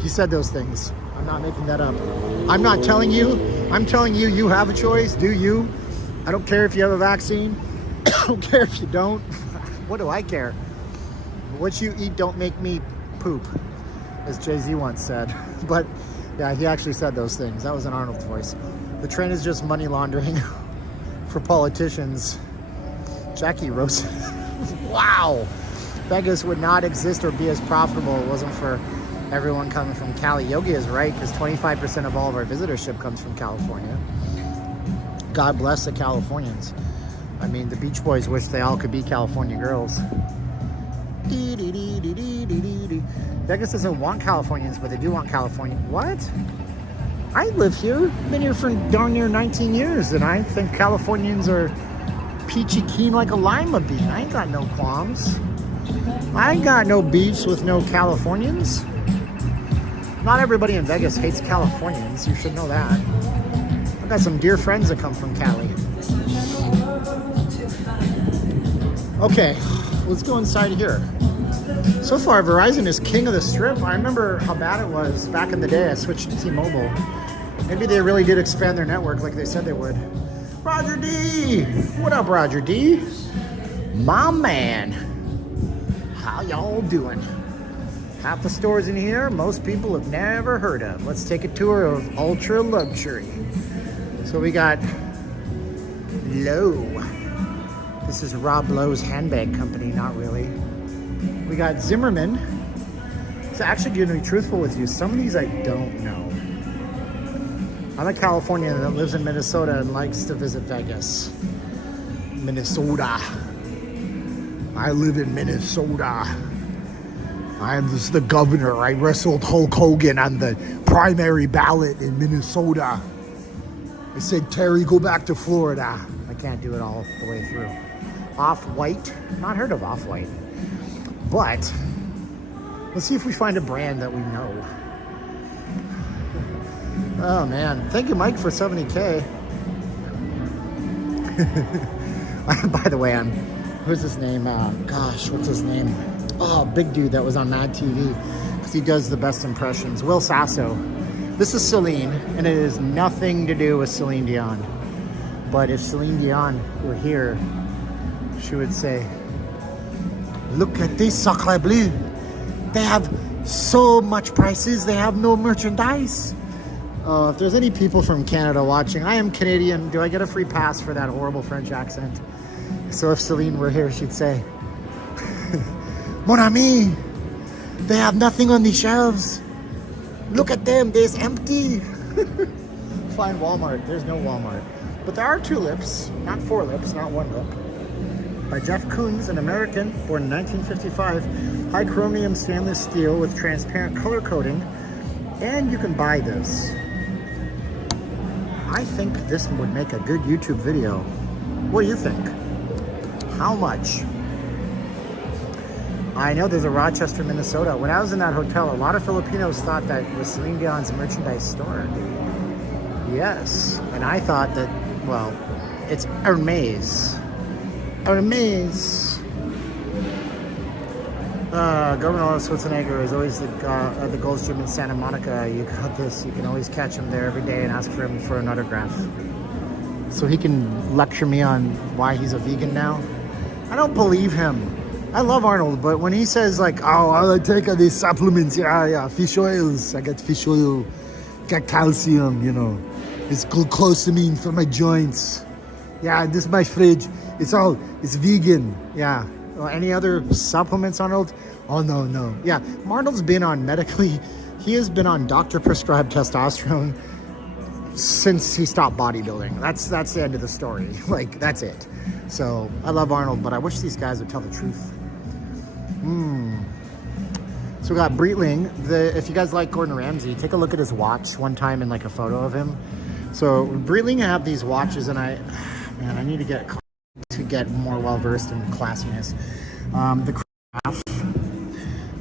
He said those things. I'm not making that up. I'm not telling you, I'm telling you, you have a choice, do you? I don't care if you have a vaccine. I don't care if you don't. What do I care? What you eat don't make me poop, as Jay-Z once said. But yeah, he actually said those things. That was an Arnold voice. The train is just money laundering for politicians. Jackie Rose. Wow. Vegas would not exist or be as profitable if it wasn't for everyone coming from Cali. Yogi is right, because 25% of all of our visitorship comes from California. God bless the Californians. I mean, the Beach Boys wish they all could be California girls. Vegas doesn't want Californians, but they do want California. What? I live here. Been here for darn near 19 years, and I think Californians are peachy keen like a lima bean. I ain't got no qualms. I ain't got no beefs with no Californians. Not everybody in Vegas hates Californians. You should know that. I've got some dear friends that come from Cali. Okay, let's go inside here. So far, Verizon is king of the strip. I remember how bad it was back in the day. I switched to T-Mobile. Maybe they really did expand their network like they said they would. Roger D! What up, Roger D? My man. How y'all doing? Half the stores in here, most people have never heard of. Let's take a tour of ultra luxury. So we got Lowe. This is Rob Lowe's handbag company, not really. We got Zimmerman. So actually, going to be truthful with you, some of these I don't know. I'm a Californian that lives in Minnesota and likes to visit Vegas. Minnesota. I live in Minnesota. I'm the governor. I wrestled Hulk Hogan on the primary ballot in Minnesota. I said, Terry, go back to Florida. I can't do it all the way through. Off-White. Not heard of Off-White. But let's see if we find a brand that we know. Oh man, thank you Mike for 70K. By the way, who's his name? Gosh, what's his name? Oh, big dude that was on Mad TV. Because he does the best impressions. Will Sasso. This is Celine, and it has nothing to do with Celine Dion. But if Celine Dion were here, she would say, look at this Sacre Bleu. They have so much prices, they have no merchandise. If there's any people from Canada watching, I am Canadian. Do I get a free pass for that horrible French accent? So if Celine were here, she'd say, Mon ami, they have nothing on the shelves. Look at them, they're empty. Find Walmart, there's no Walmart. But there are 2 lips, not 4 lips, not 1 lip. By Jeff Koons, an American, born in 1955. High chromium stainless steel with transparent color coating. And you can buy this. I think this would make a good YouTube video. What do you think? How much? I know there's a Rochester, Minnesota. When I was in that hotel, a lot of Filipinos thought that it was Celine Dion's merchandise store. Yes. And I thought that, well, it's Hermes. Hermes. Governor Arnold Schwarzenegger is always the Gold's Gym in Santa Monica. You got this. You can always catch him there every day and ask for him for an autograph. So he can lecture me on why he's a vegan now. I don't believe him. I love Arnold, but when he says like, oh, I take these supplements, yeah, fish oils. I got fish oil, got calcium, you know. It's glucosamine for my joints. Yeah, this is my fridge. It's vegan. Yeah. Well, any other supplements, Arnold? Oh, no. Yeah, Arnold's been on medically. He has been on doctor-prescribed testosterone since he stopped bodybuilding. That's the end of the story. Like, that's it. So I love Arnold, but I wish these guys would tell the truth. So we got Breitling. If you guys like Gordon Ramsay, take a look at his watch one time in like a photo of him. So Breitling have these watches, and I need to get more well versed in classiness. The graph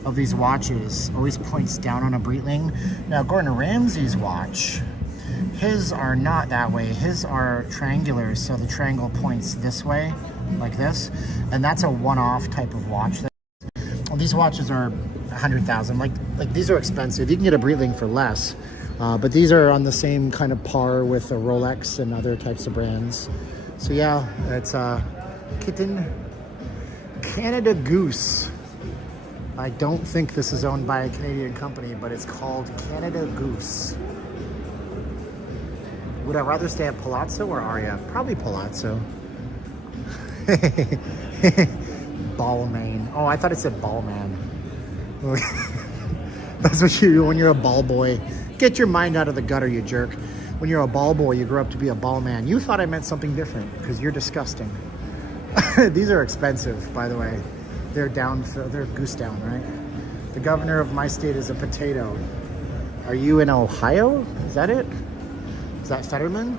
of these watches always points down on a Breitling. Now Gordon Ramsay's watch, his are not that way. His are triangular, so the triangle points this way, like this, and that's a one-off type of watch. Well, these watches are 100,000. Like these are expensive. You can get a Breitling for less, but these are on the same kind of par with a Rolex and other types of brands. So yeah, it's Kitten Canada Goose. I don't think this is owned by a Canadian company, but it's called Canada Goose. Would I rather stay at Palazzo or Aria? Probably Palazzo. Balmain. Oh, I thought it said Ballman. That's what you do when you're a ball boy. Get your mind out of the gutter, you jerk. When you're a ball boy, you grow up to be a ball man. You thought I meant something different because you're disgusting. These are expensive, by the way. They're goose down, right? The governor of my state is a potato. Are you in Ohio? Is that it? Is that Fetterman?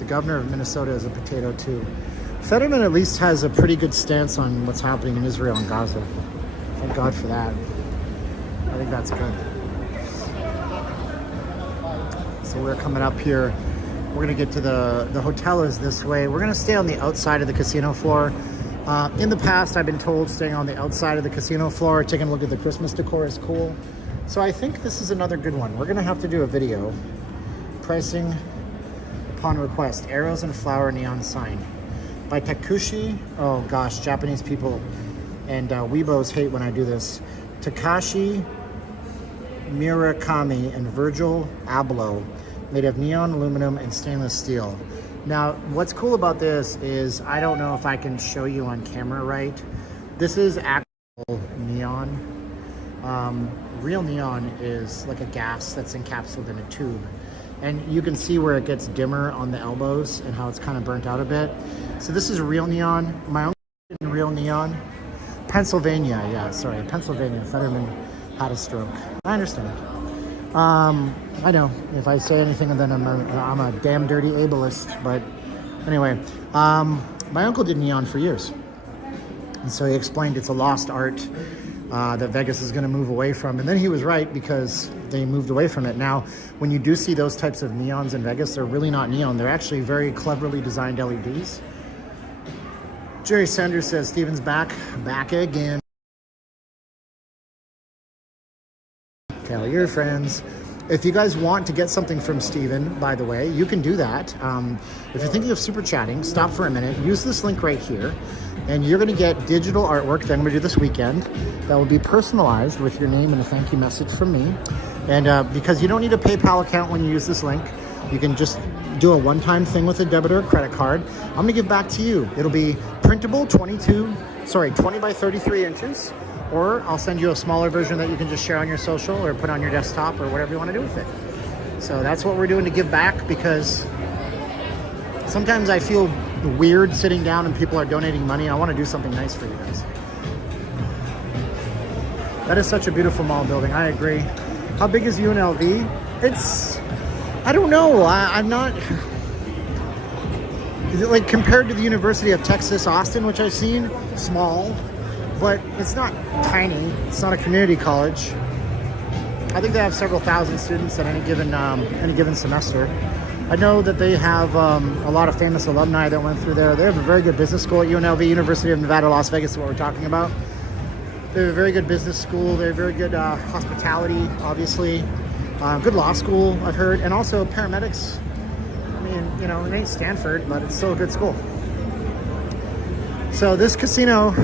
The governor of Minnesota is a potato too. Fetterman at least has a pretty good stance on what's happening in Israel and Gaza. Thank God for that. I think that's good. So we're coming up here. We're gonna get to the hotel is this way. We're gonna stay on the outside of the casino floor. In the past, I've been told staying on the outside of the casino floor, taking a look at the Christmas decor is cool. So I think this is another good one. We're gonna have to do a video. Pricing upon request. Arrows and flower neon sign. By Takushi. Oh gosh, Japanese people and Weebos hate when I do this. Takashi Murakami and Virgil Abloh. Made of neon, aluminum, and stainless steel. Now, what's cool about this is, I don't know if I can show you on camera right. This is actual neon. Real neon is like a gas that's encapsulated in a tube. And you can see where it gets dimmer on the elbows and how it's kind of burnt out a bit. So this is real neon. My uncle did real neon. Pennsylvania, yeah, sorry, Pennsylvania. Fetterman had a stroke. I understand. I know if I say anything, then I'm a damn dirty ableist. But anyway, my uncle did neon for years, and so he explained it's a lost art that Vegas is going to move away from. And then he was right, because they moved away from it. Now, when you do see those types of neons in Vegas, they're really not neon. They're actually very cleverly designed LEDs. Jerry Sanders says Steven's back again. Tell your friends. If you guys want to get something from Steven, by the way, you can do that. If you're thinking of super chatting, stop for a minute, use this link right here, and you're gonna get digital artwork that I'm gonna do this weekend that will be personalized with your name and a thank you message from me. And because you don't need a PayPal account when you use this link, you can just do a one-time thing with a debit or credit card. I'm gonna give back to you. It'll be printable 20 by 33 inches. Or I'll send you a smaller version that you can just share on your social or put on your desktop or whatever you want to do with it. So that's what we're doing to give back, because sometimes I feel weird sitting down and people are donating money. I want to do something nice for you guys. That is such a beautiful mall building. I agree. How big is UNLV? I don't know. I'm not... Is it like compared to the University of Texas, Austin, which I've seen? Small. But it's not tiny. It's not a community college. I think they have several thousand students at any given semester. I know that they have a lot of famous alumni that went through there. They have a very good business school at UNLV, University of Nevada, Las Vegas, is what we're talking about. They have a very good business school. They have very good hospitality, obviously. Good law school, I've heard. And also paramedics. I mean, you know, it ain't Stanford, but it's still a good school. So this casino...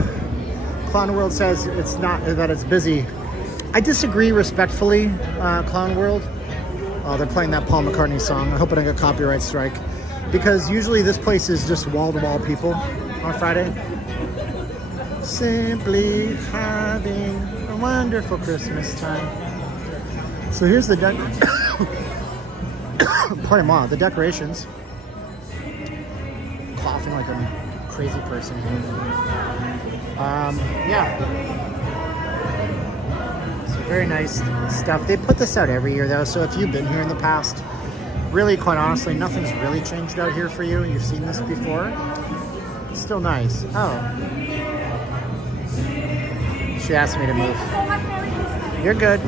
Clown World says it's not, that it's busy. I disagree respectfully, Clown World. Oh, they're playing that Paul McCartney song. I hope I don't get a copyright strike. Because usually this place is just wall-to-wall people on Friday. Simply having a wonderful Christmas time. So here's the the decorations. Coughing like a crazy person here. Yeah. So very nice stuff. They put this out every year though, so if you've been here in the past, really quite honestly, nothing's really changed out here for you. You've seen this before. It's still nice. Oh. She asked me to move. You're good.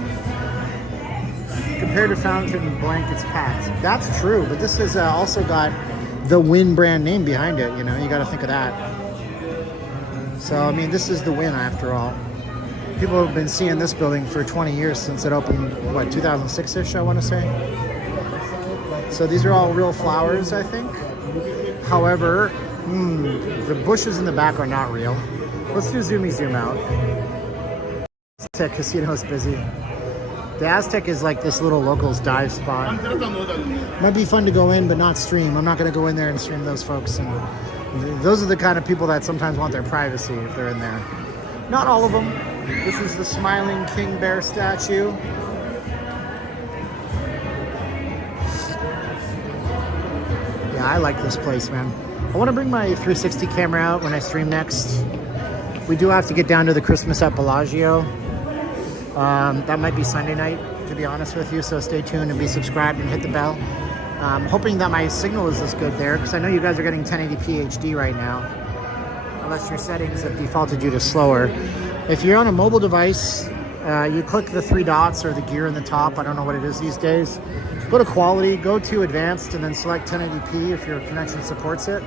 Compared to Fountain Blank, it's packed. That's true, but this has also got the Win brand name behind it. You know, you got to think of that. So, I mean, this is the Win after all. People have been seeing this building for 20 years since it opened, what, 2006-ish, I want to say? So these are all real flowers, I think. However, the bushes in the back are not real. Let's do zoomy zoom out. Aztec Casino is busy. The Aztec is like this little locals dive spot. Might be fun to go in, but not stream. I'm not going to go in there and stream those folks. And those are the kind of people that sometimes want their privacy if they're in there. Not all of them. This is the smiling king bear statue. Yeah, I like this place, man. I want to bring my 360 camera out when I stream next. We do have to get down to the Christmas at Bellagio. That might be Sunday night, to be honest with you, so stay tuned and be subscribed and hit the bell. I'm hoping that my signal is this good there, because I know you guys are getting 1080p HD right now, unless your settings have defaulted you to slower. If you're on a mobile device, you click the three dots or the gear in the top, I don't know what it is these days. Go to quality, go to advanced, and then select 1080p if your connection supports it.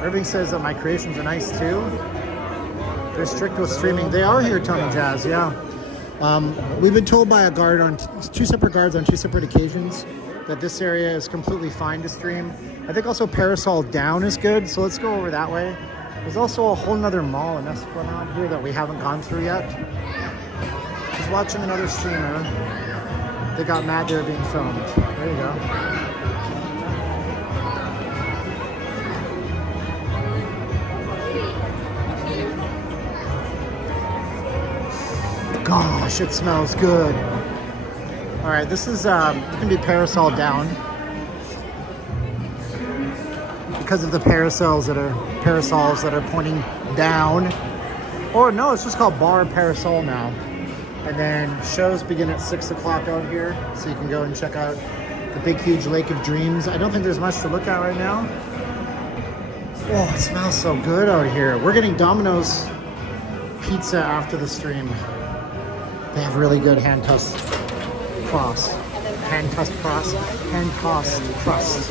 Irving says that my creations are nice too. They're strict with streaming. They are here, Tony Jazz, yeah. We've been told by a guard on two separate guards on two separent occasions that this area is completely fine to stream. I think also Parasol Down is good, so let's go over that way. There's also a whole nother mall in Esplanade here that we haven't gone through yet. Just watching another streamer. They got mad they were being filmed. There you go. Gosh, it smells good. All right, this is it can be Parasol Down because of the parasols that are pointing down. Or no, it's just called Bar Parasol now. And then shows begin at 6 o'clock out here, so you can go and check out the big, huge Lake of Dreams. I don't think there's much to look at right now. Oh, it smells so good out here. We're getting Domino's pizza after the stream. They have really good hand-tossed crust. Hand-tossed crust. Hand-tossed crust.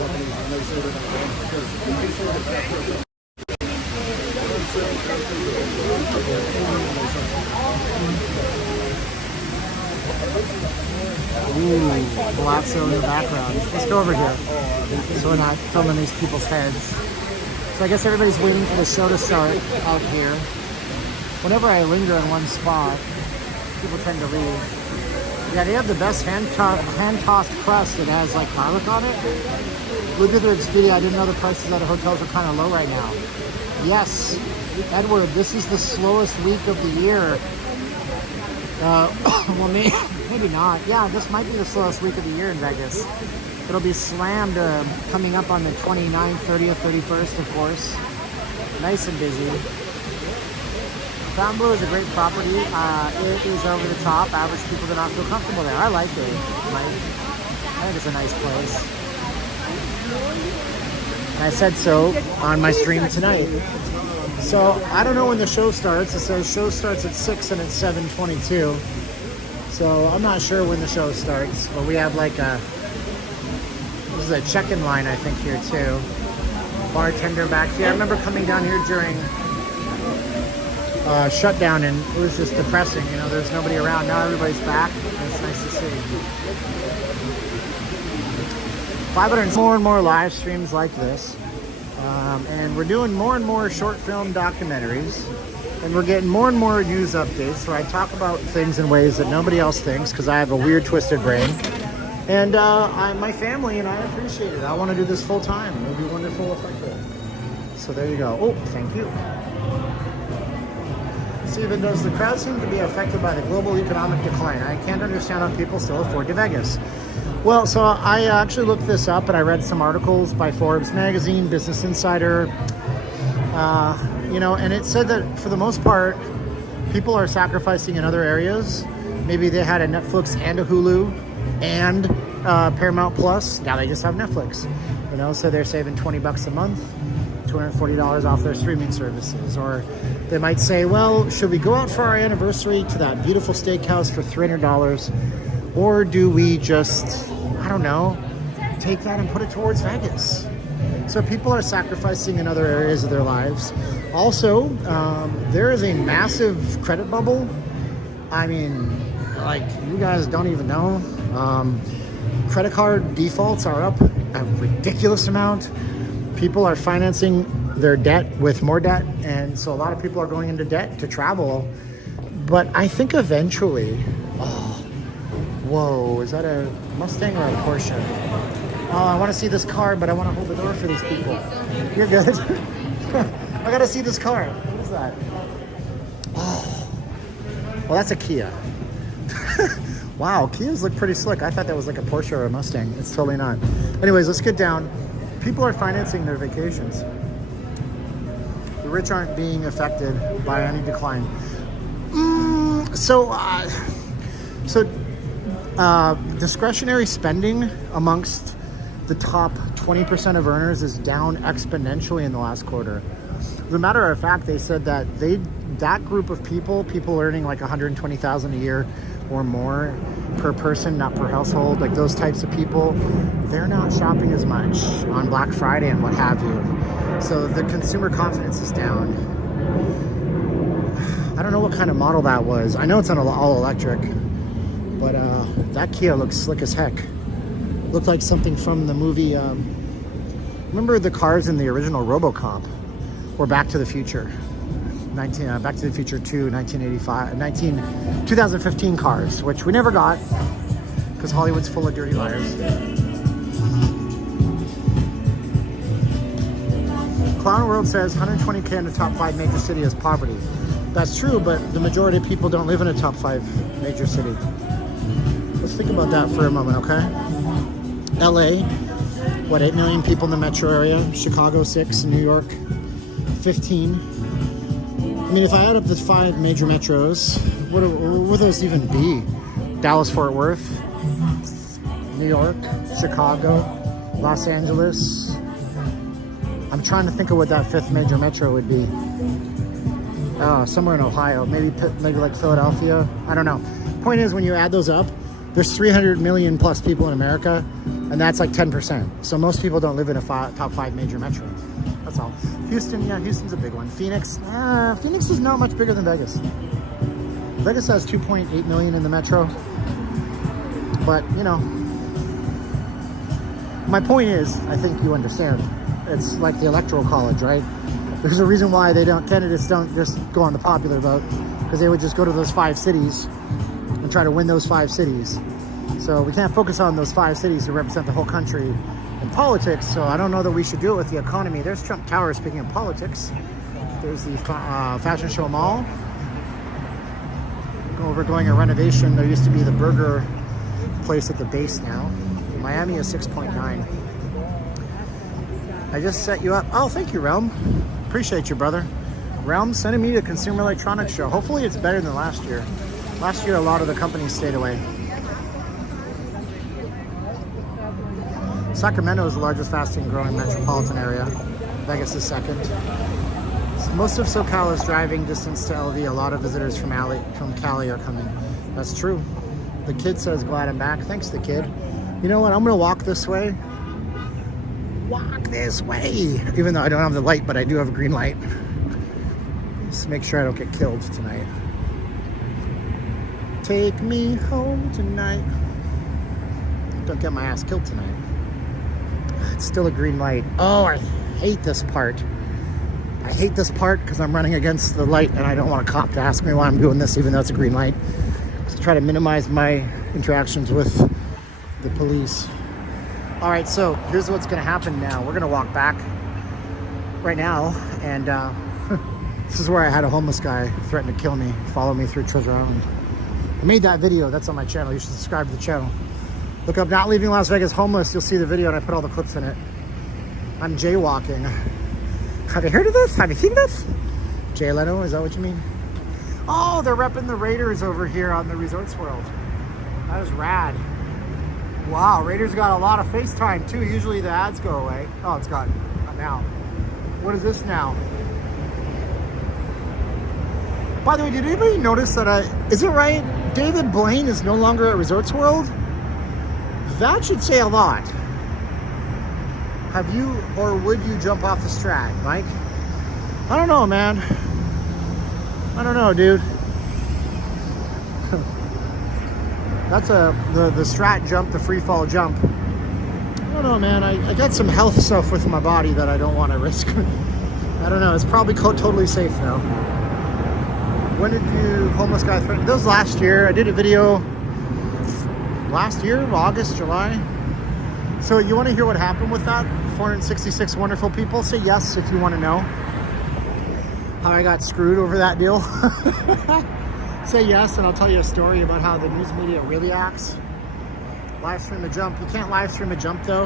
Ooh, Palazzo in the background. Let's go over here, so we're not filming these people's heads. So I guess everybody's waiting for the show to start out here. Whenever I linger in one spot, people tend to leave. Yeah, they have the best hand-tossed crust that has like garlic on it. Look at their Expedia. I didn't know the prices at the hotels are kind of low right now. Yes, Edward, this is the slowest week of the year. Well, maybe not. Yeah, this might be the slowest week of the year in Vegas. It'll be slammed coming up on the 29th, 30th, 31st, of course. Nice and busy. Fontainebleau is a great property. It is over the top. Average people do not feel comfortable there. I like it. I think it's a nice place. And I said so on my stream tonight. So I don't know when the show starts. It says show starts at 6 and it's 7:22. So I'm not sure when the show starts, but we have like this is a check-in line I think here too. Bartender back here. I remember coming down here during shutdown and it was just depressing. You know, there's nobody around. Now everybody's back. And it's nice to see. 500 more and more live streams like this. And we're doing more and more short film documentaries, and we're getting more and more news updates where I talk about things in ways that nobody else thinks because I have a weird, twisted brain. And my family and I appreciate it. I want to do this full time. It would be wonderful if I could. So there you go. Oh, thank you. Steven, does the crowd seem to be affected by the global economic decline? I can't understand how people still afford to Vegas. Well, so I actually looked this up and I read some articles by Forbes magazine, Business Insider, and it said that for the most part, people are sacrificing in other areas. Maybe they had a Netflix and a Hulu and Paramount Plus. Now they just have Netflix, so they're saving $20 a month, $240 off their streaming services. Or they might say, well, should we go out for our anniversary to that beautiful steakhouse for $300? Or do we just, I don't know, take that and put it towards Vegas? So people are sacrificing in other areas of their lives. Also, there is a massive credit bubble. I mean, like, you guys don't even know. Credit card defaults are up a ridiculous amount. People are financing their debt with more debt, and so a lot of people are going into debt to travel. But I think eventually, whoa, is that a Mustang or a Porsche? Oh, I want to see this car, but I want to hold the door for these people. You're good. I got to see this car. What is that? Oh, well, that's a Kia. Wow, Kias look pretty slick. I thought that was like a Porsche or a Mustang. It's totally not. Anyways, let's get down. People are financing their vacations. The rich aren't being affected by any decline. Discretionary spending amongst the top 20% of earners is down exponentially in the last quarter. As a matter of fact, they said that that group of people earning like $120,000 a year or more per person, not per household, like those types of people, they're not shopping as much on Black Friday and what have you. So the consumer confidence is down. I don't know what kind of model that was. I know it's an all electric, but that Kia looks slick as heck. Looked like something from the movie, remember the cars in the original RoboCop or Back to the Future? Back to the Future 2, 2015 cars, which we never got because Hollywood's full of dirty liars. Clown World says 120K in the top 5 major city is poverty. That's true, but the majority of people don't live in a top 5 major city. Let's think about that for a moment, okay? LA, 8 million people in the metro area. Chicago, 6. New York, 15. I mean, if I add up the 5 major metros, what would those even be? Dallas, Fort Worth, New York, Chicago, Los Angeles. I'm trying to think of what that 5th major metro would be. Somewhere in Ohio, maybe like Philadelphia. I don't know. Point is, when you add those up, there's 300 million plus people in America, and that's like 10%. So most people don't live in a top 5 major metro. That's all. Houston, yeah, Houston's a big one. Phoenix is not much bigger than Vegas. Vegas has 2.8 million in the metro. But, my point is, I think you understand. It's like the Electoral College, right? There's a reason why candidates don't just go on the popular vote, because they would just go to those 5 cities and try to win those 5 cities. So we can't focus on those 5 cities who represent the whole country in politics, so I don't know that we should do it with the economy. There's Trump Tower, speaking of politics. There's the Fashion Show Mall. Overgoing a renovation. There used to be the burger place at the base now. Miami is 6.9. I just set you up. Oh, thank you, Realm. Appreciate you, brother. Realm sending me to Consumer Electronics Show. Hopefully it's better than last year. Last year, a lot of the companies stayed away. Sacramento is the largest fastest growing metropolitan area. Vegas is second. Most of SoCal is driving distance to LV. A lot of visitors from Cali are coming. That's true. The kid says, glad I'm back. Thanks, the kid. You know what? I'm going to walk this way. Walk this way. Even though I don't have the light, but I do have a green light. Just make sure I don't get killed tonight. Take me home tonight. Don't get my ass killed tonight. It's still a green light. Oh, I hate this part. I hate this part because I'm running against the light and I don't want a cop to ask me why I'm doing this even though it's a green light. To try to minimize my interactions with the police. All right, so here's what's gonna happen now. We're gonna walk back right now and This is where I had a homeless guy threaten to kill me, follow me through Treasure Island. I made that video. That's on my channel. You should subscribe to the channel. Look up Not Leaving Las Vegas Homeless. You'll see the video, and I put all the clips in it. I'm jaywalking. Have you heard of this? Have you seen this? Jay Leno, is that what you mean? Oh, they're repping the Raiders over here on the Resorts World. That is rad. Wow, Raiders got a lot of FaceTime too. Usually the ads go away. Oh, it's gone. Not now. What is this now? By the way, did anybody notice that is it right? David Blaine is no longer at Resorts World? That should say a lot. Have you or would you jump off the Strat, Mike? I don't know, man. I don't know, dude. That's the Strat jump, the free fall jump. I don't know, man. I got some health stuff with my body that I don't want to risk. I don't know. It's probably totally safe though. When did you homeless guy threaten? That was last year. I did a video last year, August, July. So you want to hear what happened with that? 466 wonderful people. Say yes if you want to know how I got screwed over that deal. Say yes, and I'll tell you a story about how the news media really acts. Live stream a jump. You can't live stream a jump though.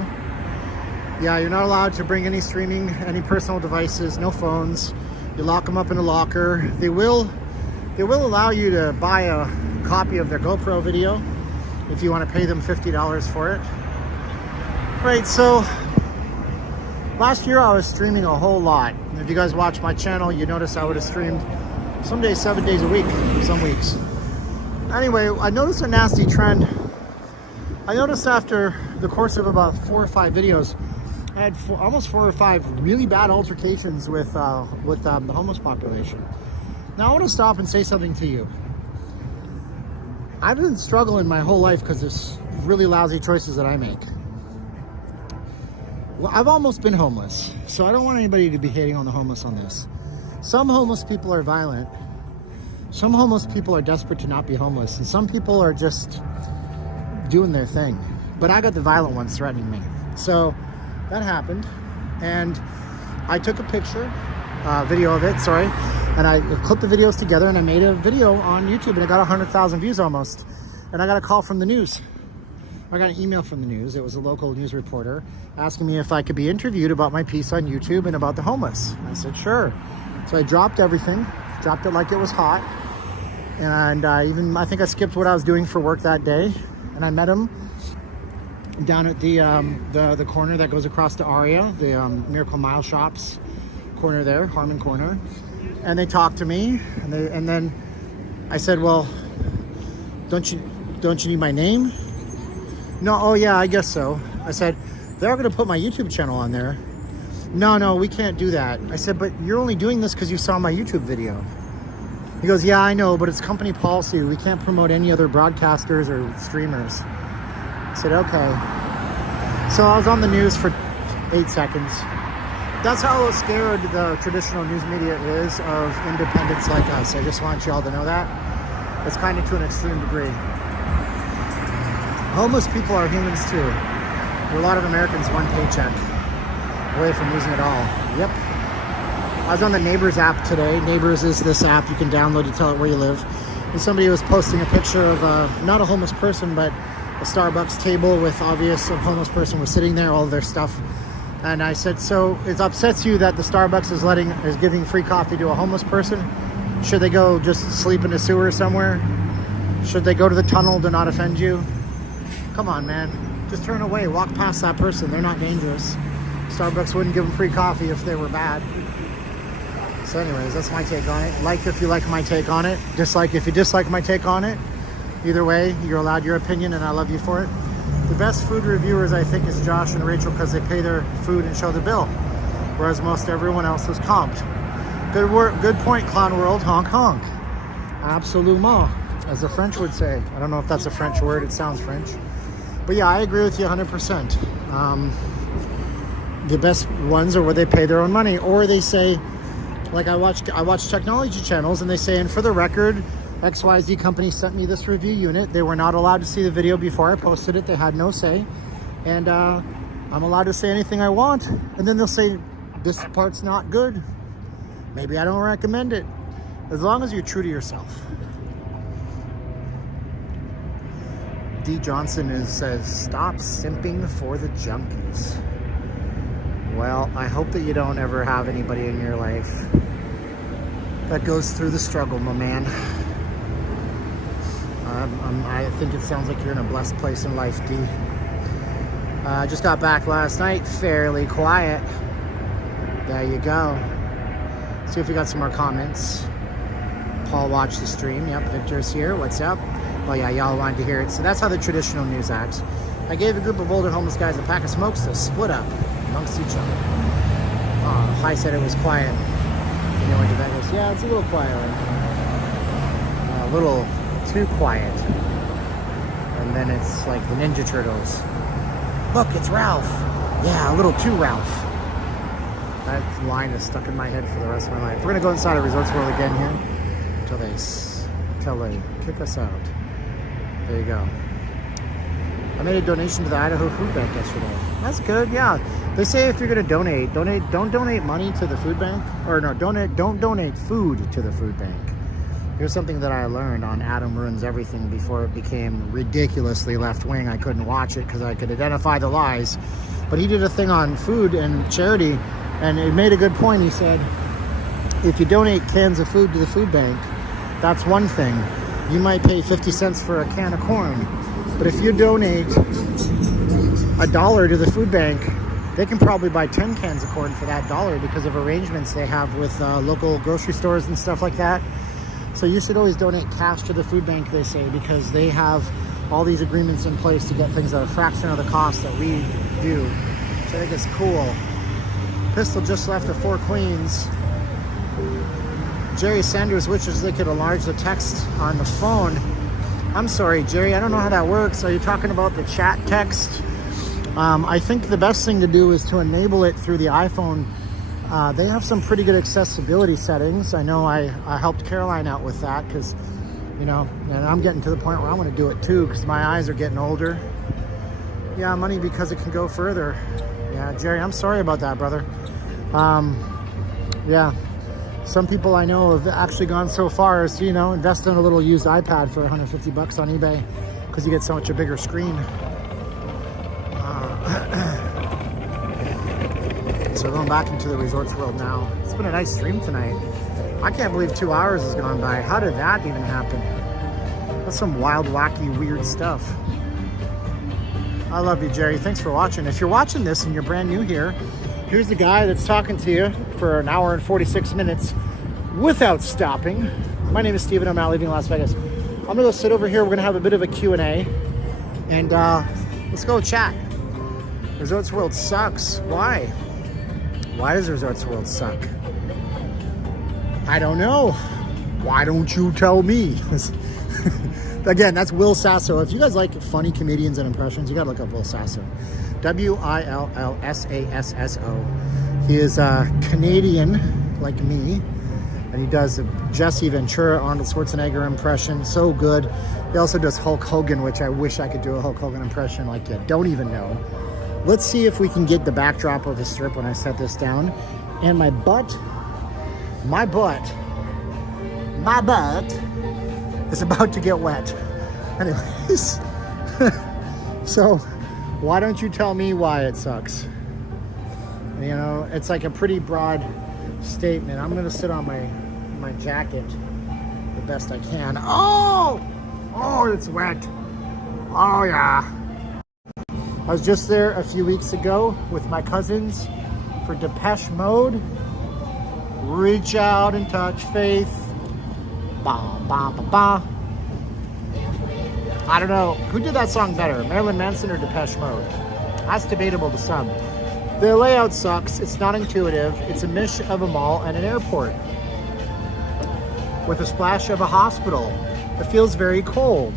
Yeah, you're not allowed to bring any streaming, any personal devices, no phones. You lock them up in a locker. They will allow you to buy a copy of their GoPro video if you want to pay them $50 for it. Right, so last year I was streaming a whole lot. If you guys watch my channel, you notice I would have streamed some days 7 days a week, some weeks. Anyway, I noticed a nasty trend. I noticed after the course of about 4 or 5 videos, I had almost 4 or 5 really bad altercations with the homeless population. Now I want to stop and say something to you. I've been struggling my whole life because there's really lousy choices that I make. Well, I've almost been homeless, so I don't want anybody to be hating on the homeless on this. Some homeless people are violent. Some homeless people are desperate to not be homeless, and some people are just doing their thing. But I got the violent ones threatening me. So that happened, and I took a picture, video of it, sorry, and I clipped the videos together, and I made a video on YouTube, and it got 100,000 views almost. And I got a call from the news. I got an email from the news. It was a local news reporter asking me if I could be interviewed about my piece on YouTube and about the homeless. I said, sure. So I dropped everything, dropped it like it was hot. And I think I skipped what I was doing for work that day. And I met him down at the corner that goes across to Aria, the Miracle Mile Shops corner there, Harmon Corner. And they talked to me, and then I said, well, don't you need my name? No, oh yeah, I guess so. I said, they're going to put my YouTube channel on there. No, we can't do that. I said, but you're only doing this because you saw my YouTube video. He goes, yeah, I know, but it's company policy. We can't promote any other broadcasters or streamers. I said, okay. So I was on the news for 8 seconds. That's how scared the traditional news media is of independents like us. I just want you all to know that. It's kind of to an extreme degree. Homeless people are humans too. There are a lot of Americans one paycheck away from losing it all. Yep. I was on the Neighbors app today. Neighbors is this app you can download to tell it where you live. And somebody was posting a picture of not a homeless person, but a Starbucks table with obvious a homeless person was sitting there, all of their stuff. And I said, so it upsets you that the Starbucks is giving free coffee to a homeless person? Should they go just sleep in a sewer somewhere? Should they go to the tunnel to not offend you? Come on, man. Just turn away. Walk past that person. They're not dangerous. Starbucks wouldn't give them free coffee if they were bad. So anyways, that's my take on it. Like if you like my take on it. Dislike if you dislike my take on it. Either way, you're allowed your opinion, and I love you for it. The best food reviewers, I think, is Josh and Rachel because they pay their food and show the bill. Whereas most everyone else is comped. Good point, Clown World. Honk, honk. Absolument, as the French would say. I don't know if that's a French word. It sounds French. But yeah, I agree with you 100%. The best ones are where they pay their own money, or they say, like I watch technology channels, and they say, and for the record, XYZ company sent me this review unit. They were not allowed to see the video before I posted it. They had no say, and I'm allowed to say anything I want. And then they'll say, this part's not good. Maybe I don't recommend it. As long as you're true to yourself. D. Johnson says, stop simping for the junkies. Well, I hope that you don't ever have anybody in your life that goes through the struggle, my man. I think it sounds like you're in a blessed place in life, D. I just got back last night, fairly quiet. There you go. See if we got some more comments. Paul watched the stream. Yep, Victor's here. What's up? Oh yeah, y'all wanted to hear it. So that's how the traditional news acts. I gave a group of older homeless guys a pack of smokes to split up amongst each other. Hi said it was quiet. You know, went to Vegas. Yeah, it's a little quiet right now. A little too quiet. And then it's like the Ninja Turtles. Look, it's Ralph. Yeah, a little too Ralph. That line is stuck in my head for the rest of my life. We're gonna go inside of Resorts World again here until they kick us out. There you go. I made a donation to the Idaho Food Bank yesterday. That's good, yeah. They say if you're gonna donate, don't donate money to the food bank, or no, don't donate food to the food bank. Here's something that I learned on Adam Ruins Everything before it became ridiculously left-wing. I couldn't watch it because I could identify the lies. But he did a thing on food and charity, and it made a good point. He said, if you donate cans of food to the food bank, that's one thing. You might pay 50 cents for a can of corn. But if you donate $1 to the food bank, they can probably buy 10 cans of corn for that $1 because of arrangements they have with local grocery stores and stuff like that. So you should always donate cash to the food bank, they say, because they have all these agreements in place to get things at a fraction of the cost that we do. So I think it's cool. Pistol just left at 4 Queens. Jerry Sanders wishes they could enlarge the text on the phone. I'm sorry, Jerry, I don't know how that works. Are you talking about the chat text? I think the best thing to do is to enable it through the iPhone. They have some pretty good accessibility settings. I know I helped Caroline out with that because, you know, and I'm getting to the point where I want to do it too because my eyes are getting older. Yeah, money because it can go further. Yeah, Jerry, I'm sorry about that, brother. Yeah, some people I know have actually gone so far as to, you know, invest in a little used iPad for $150 on eBay because you get so much a bigger screen. So going back into the Resorts World now. It's been a nice stream tonight. I can't believe 2 hours has gone by. How did that even happen? That's some wild, wacky, weird stuff. I love you, Jerry. Thanks for watching. If you're watching this and you're brand new here, here's the guy that's talking to you for an hour and 46 minutes without stopping. My name is Steven. I'm out leaving Las Vegas. I'm gonna go sit over here. We're gonna have a bit of a Q&A, and let's go chat. Resorts World sucks. Why? Why does Resorts World suck? I don't know. Why don't you tell me? Again, that's Will Sasso. If you guys like funny comedians and impressions, you gotta look up Will Sasso. WILLSASSO. He is Canadian, like me, and he does a Jesse Ventura, Arnold Schwarzenegger impression. So good. He also does Hulk Hogan, which I wish I could do a Hulk Hogan impression like you don't even know. Let's see if we can get the backdrop of the strip when I set this down. And my butt is about to get wet. Anyways, so why don't you tell me why it sucks? You know, it's like a pretty broad statement. I'm gonna sit on my jacket the best I can. Oh, it's wet. Oh yeah. I was just there a few weeks ago with my cousins for Depeche Mode. Reach out and touch faith. Ba, ba, ba, ba. I don't know. Who did that song better, Marilyn Manson or Depeche Mode? That's debatable to some. The layout sucks. It's not intuitive. It's a mish of a mall and an airport with a splash of a hospital. It feels very cold.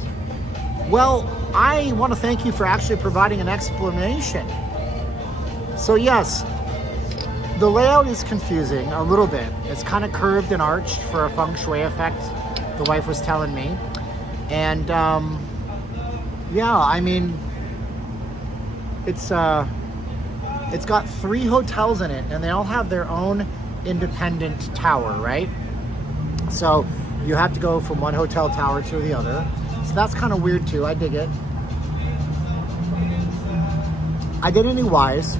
Well, I want to thank you for actually providing an explanation. So yes, the layout is confusing a little bit. It's kind of curved and arched for a feng shui effect, the wife was telling me. And yeah, I mean, it's got 3 hotels in it, and they all have their own independent tower, right? So you have to go from one hotel tower to the other. So that's kind of weird too. I dig it. I did anyways.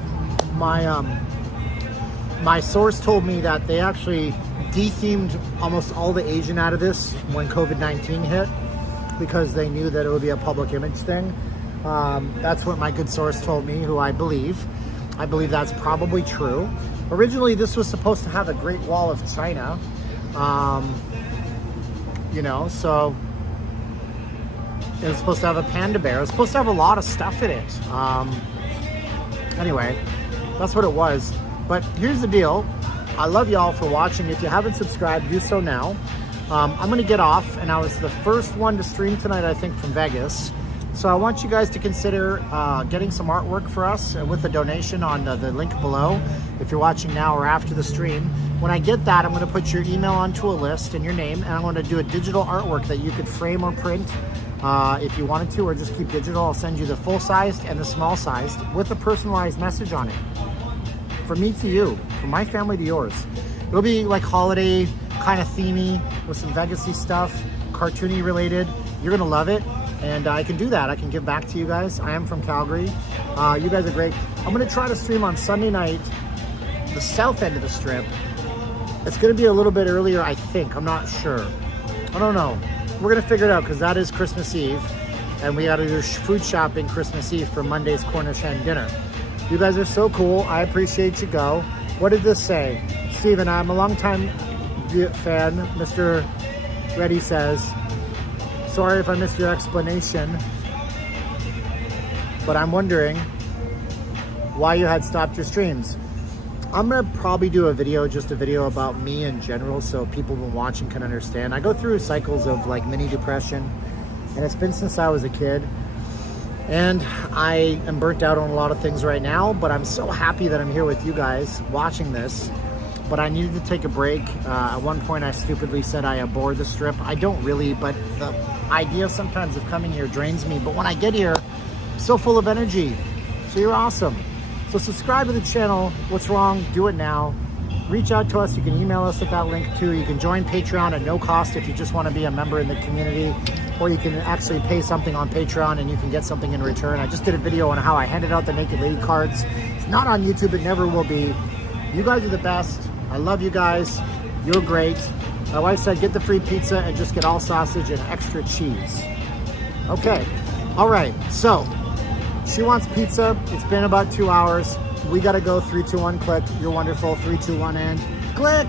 My source told me that they actually de-themed almost all the Asian out of this when COVID-19 hit, because they knew that it would be a public image thing. That's what my good source told me, who I believe. I believe that's probably true. Originally, this was supposed to have a Great Wall of China. You know, so it was supposed to have a panda bear. It was supposed to have a lot of stuff in it. Anyway, that's what it was. But here's the deal. I love y'all for watching. If you haven't subscribed, do so now. I'm gonna get off, and I was the first one to stream tonight, I think, from Vegas. So I want you guys to consider getting some artwork for us with a donation on the link below, if you're watching now or after the stream. When I get that, I'm gonna put your email onto a list and your name, and I'm gonna do a digital artwork that you could frame or print if you wanted to, or just keep digital. I'll send you the full-sized and the small-sized with a personalized message on it. From me to you, from my family to yours. It'll be like holiday kind of themey with some Vegas-y stuff, cartoony related. You're gonna love it, and I can do that. I can give back to you guys. I am from Calgary. You guys are great. I'm gonna try to stream on Sunday night, the south end of the strip. It's gonna be a little bit earlier, I think. I'm not sure. I don't know. We're gonna figure it out, because that is Christmas Eve, and we gotta do food shopping Christmas Eve for Monday's Cornish hen dinner. You guys are so cool. I appreciate you. Go. What did this say? Steven, I'm a longtime fan. Mr. Reddy says, sorry if I missed your explanation, but I'm wondering why you had stopped your streams. I'm gonna probably do a video, just a video about me in general, so people who are watching can understand. I go through cycles of like mini depression, and it's been since I was a kid. And I am burnt out on a lot of things right now, but I'm so happy that I'm here with you guys watching this. But I needed to take a break. At one point I stupidly said I abhor the strip. I don't really, but the idea sometimes of coming here drains me. But when I get here, I'm so full of energy. So you're awesome. So subscribe to the channel. What's wrong? Do it now. Reach out to us. You can email us at that link too. You can join Patreon at no cost if you just want to be a member in the community. Or you can actually pay something on Patreon and you can get something in return. I just did a video on how I handed out the Naked Lady cards. It's not on YouTube, it never will be. You guys are the best. I love you guys. You're great. My wife said get the free pizza and just get all sausage and extra cheese. Okay, all right, so she wants pizza. It's been about 2 hours. We gotta go. 3, 2, 1, click. You're wonderful. 3, 2, 1, and click.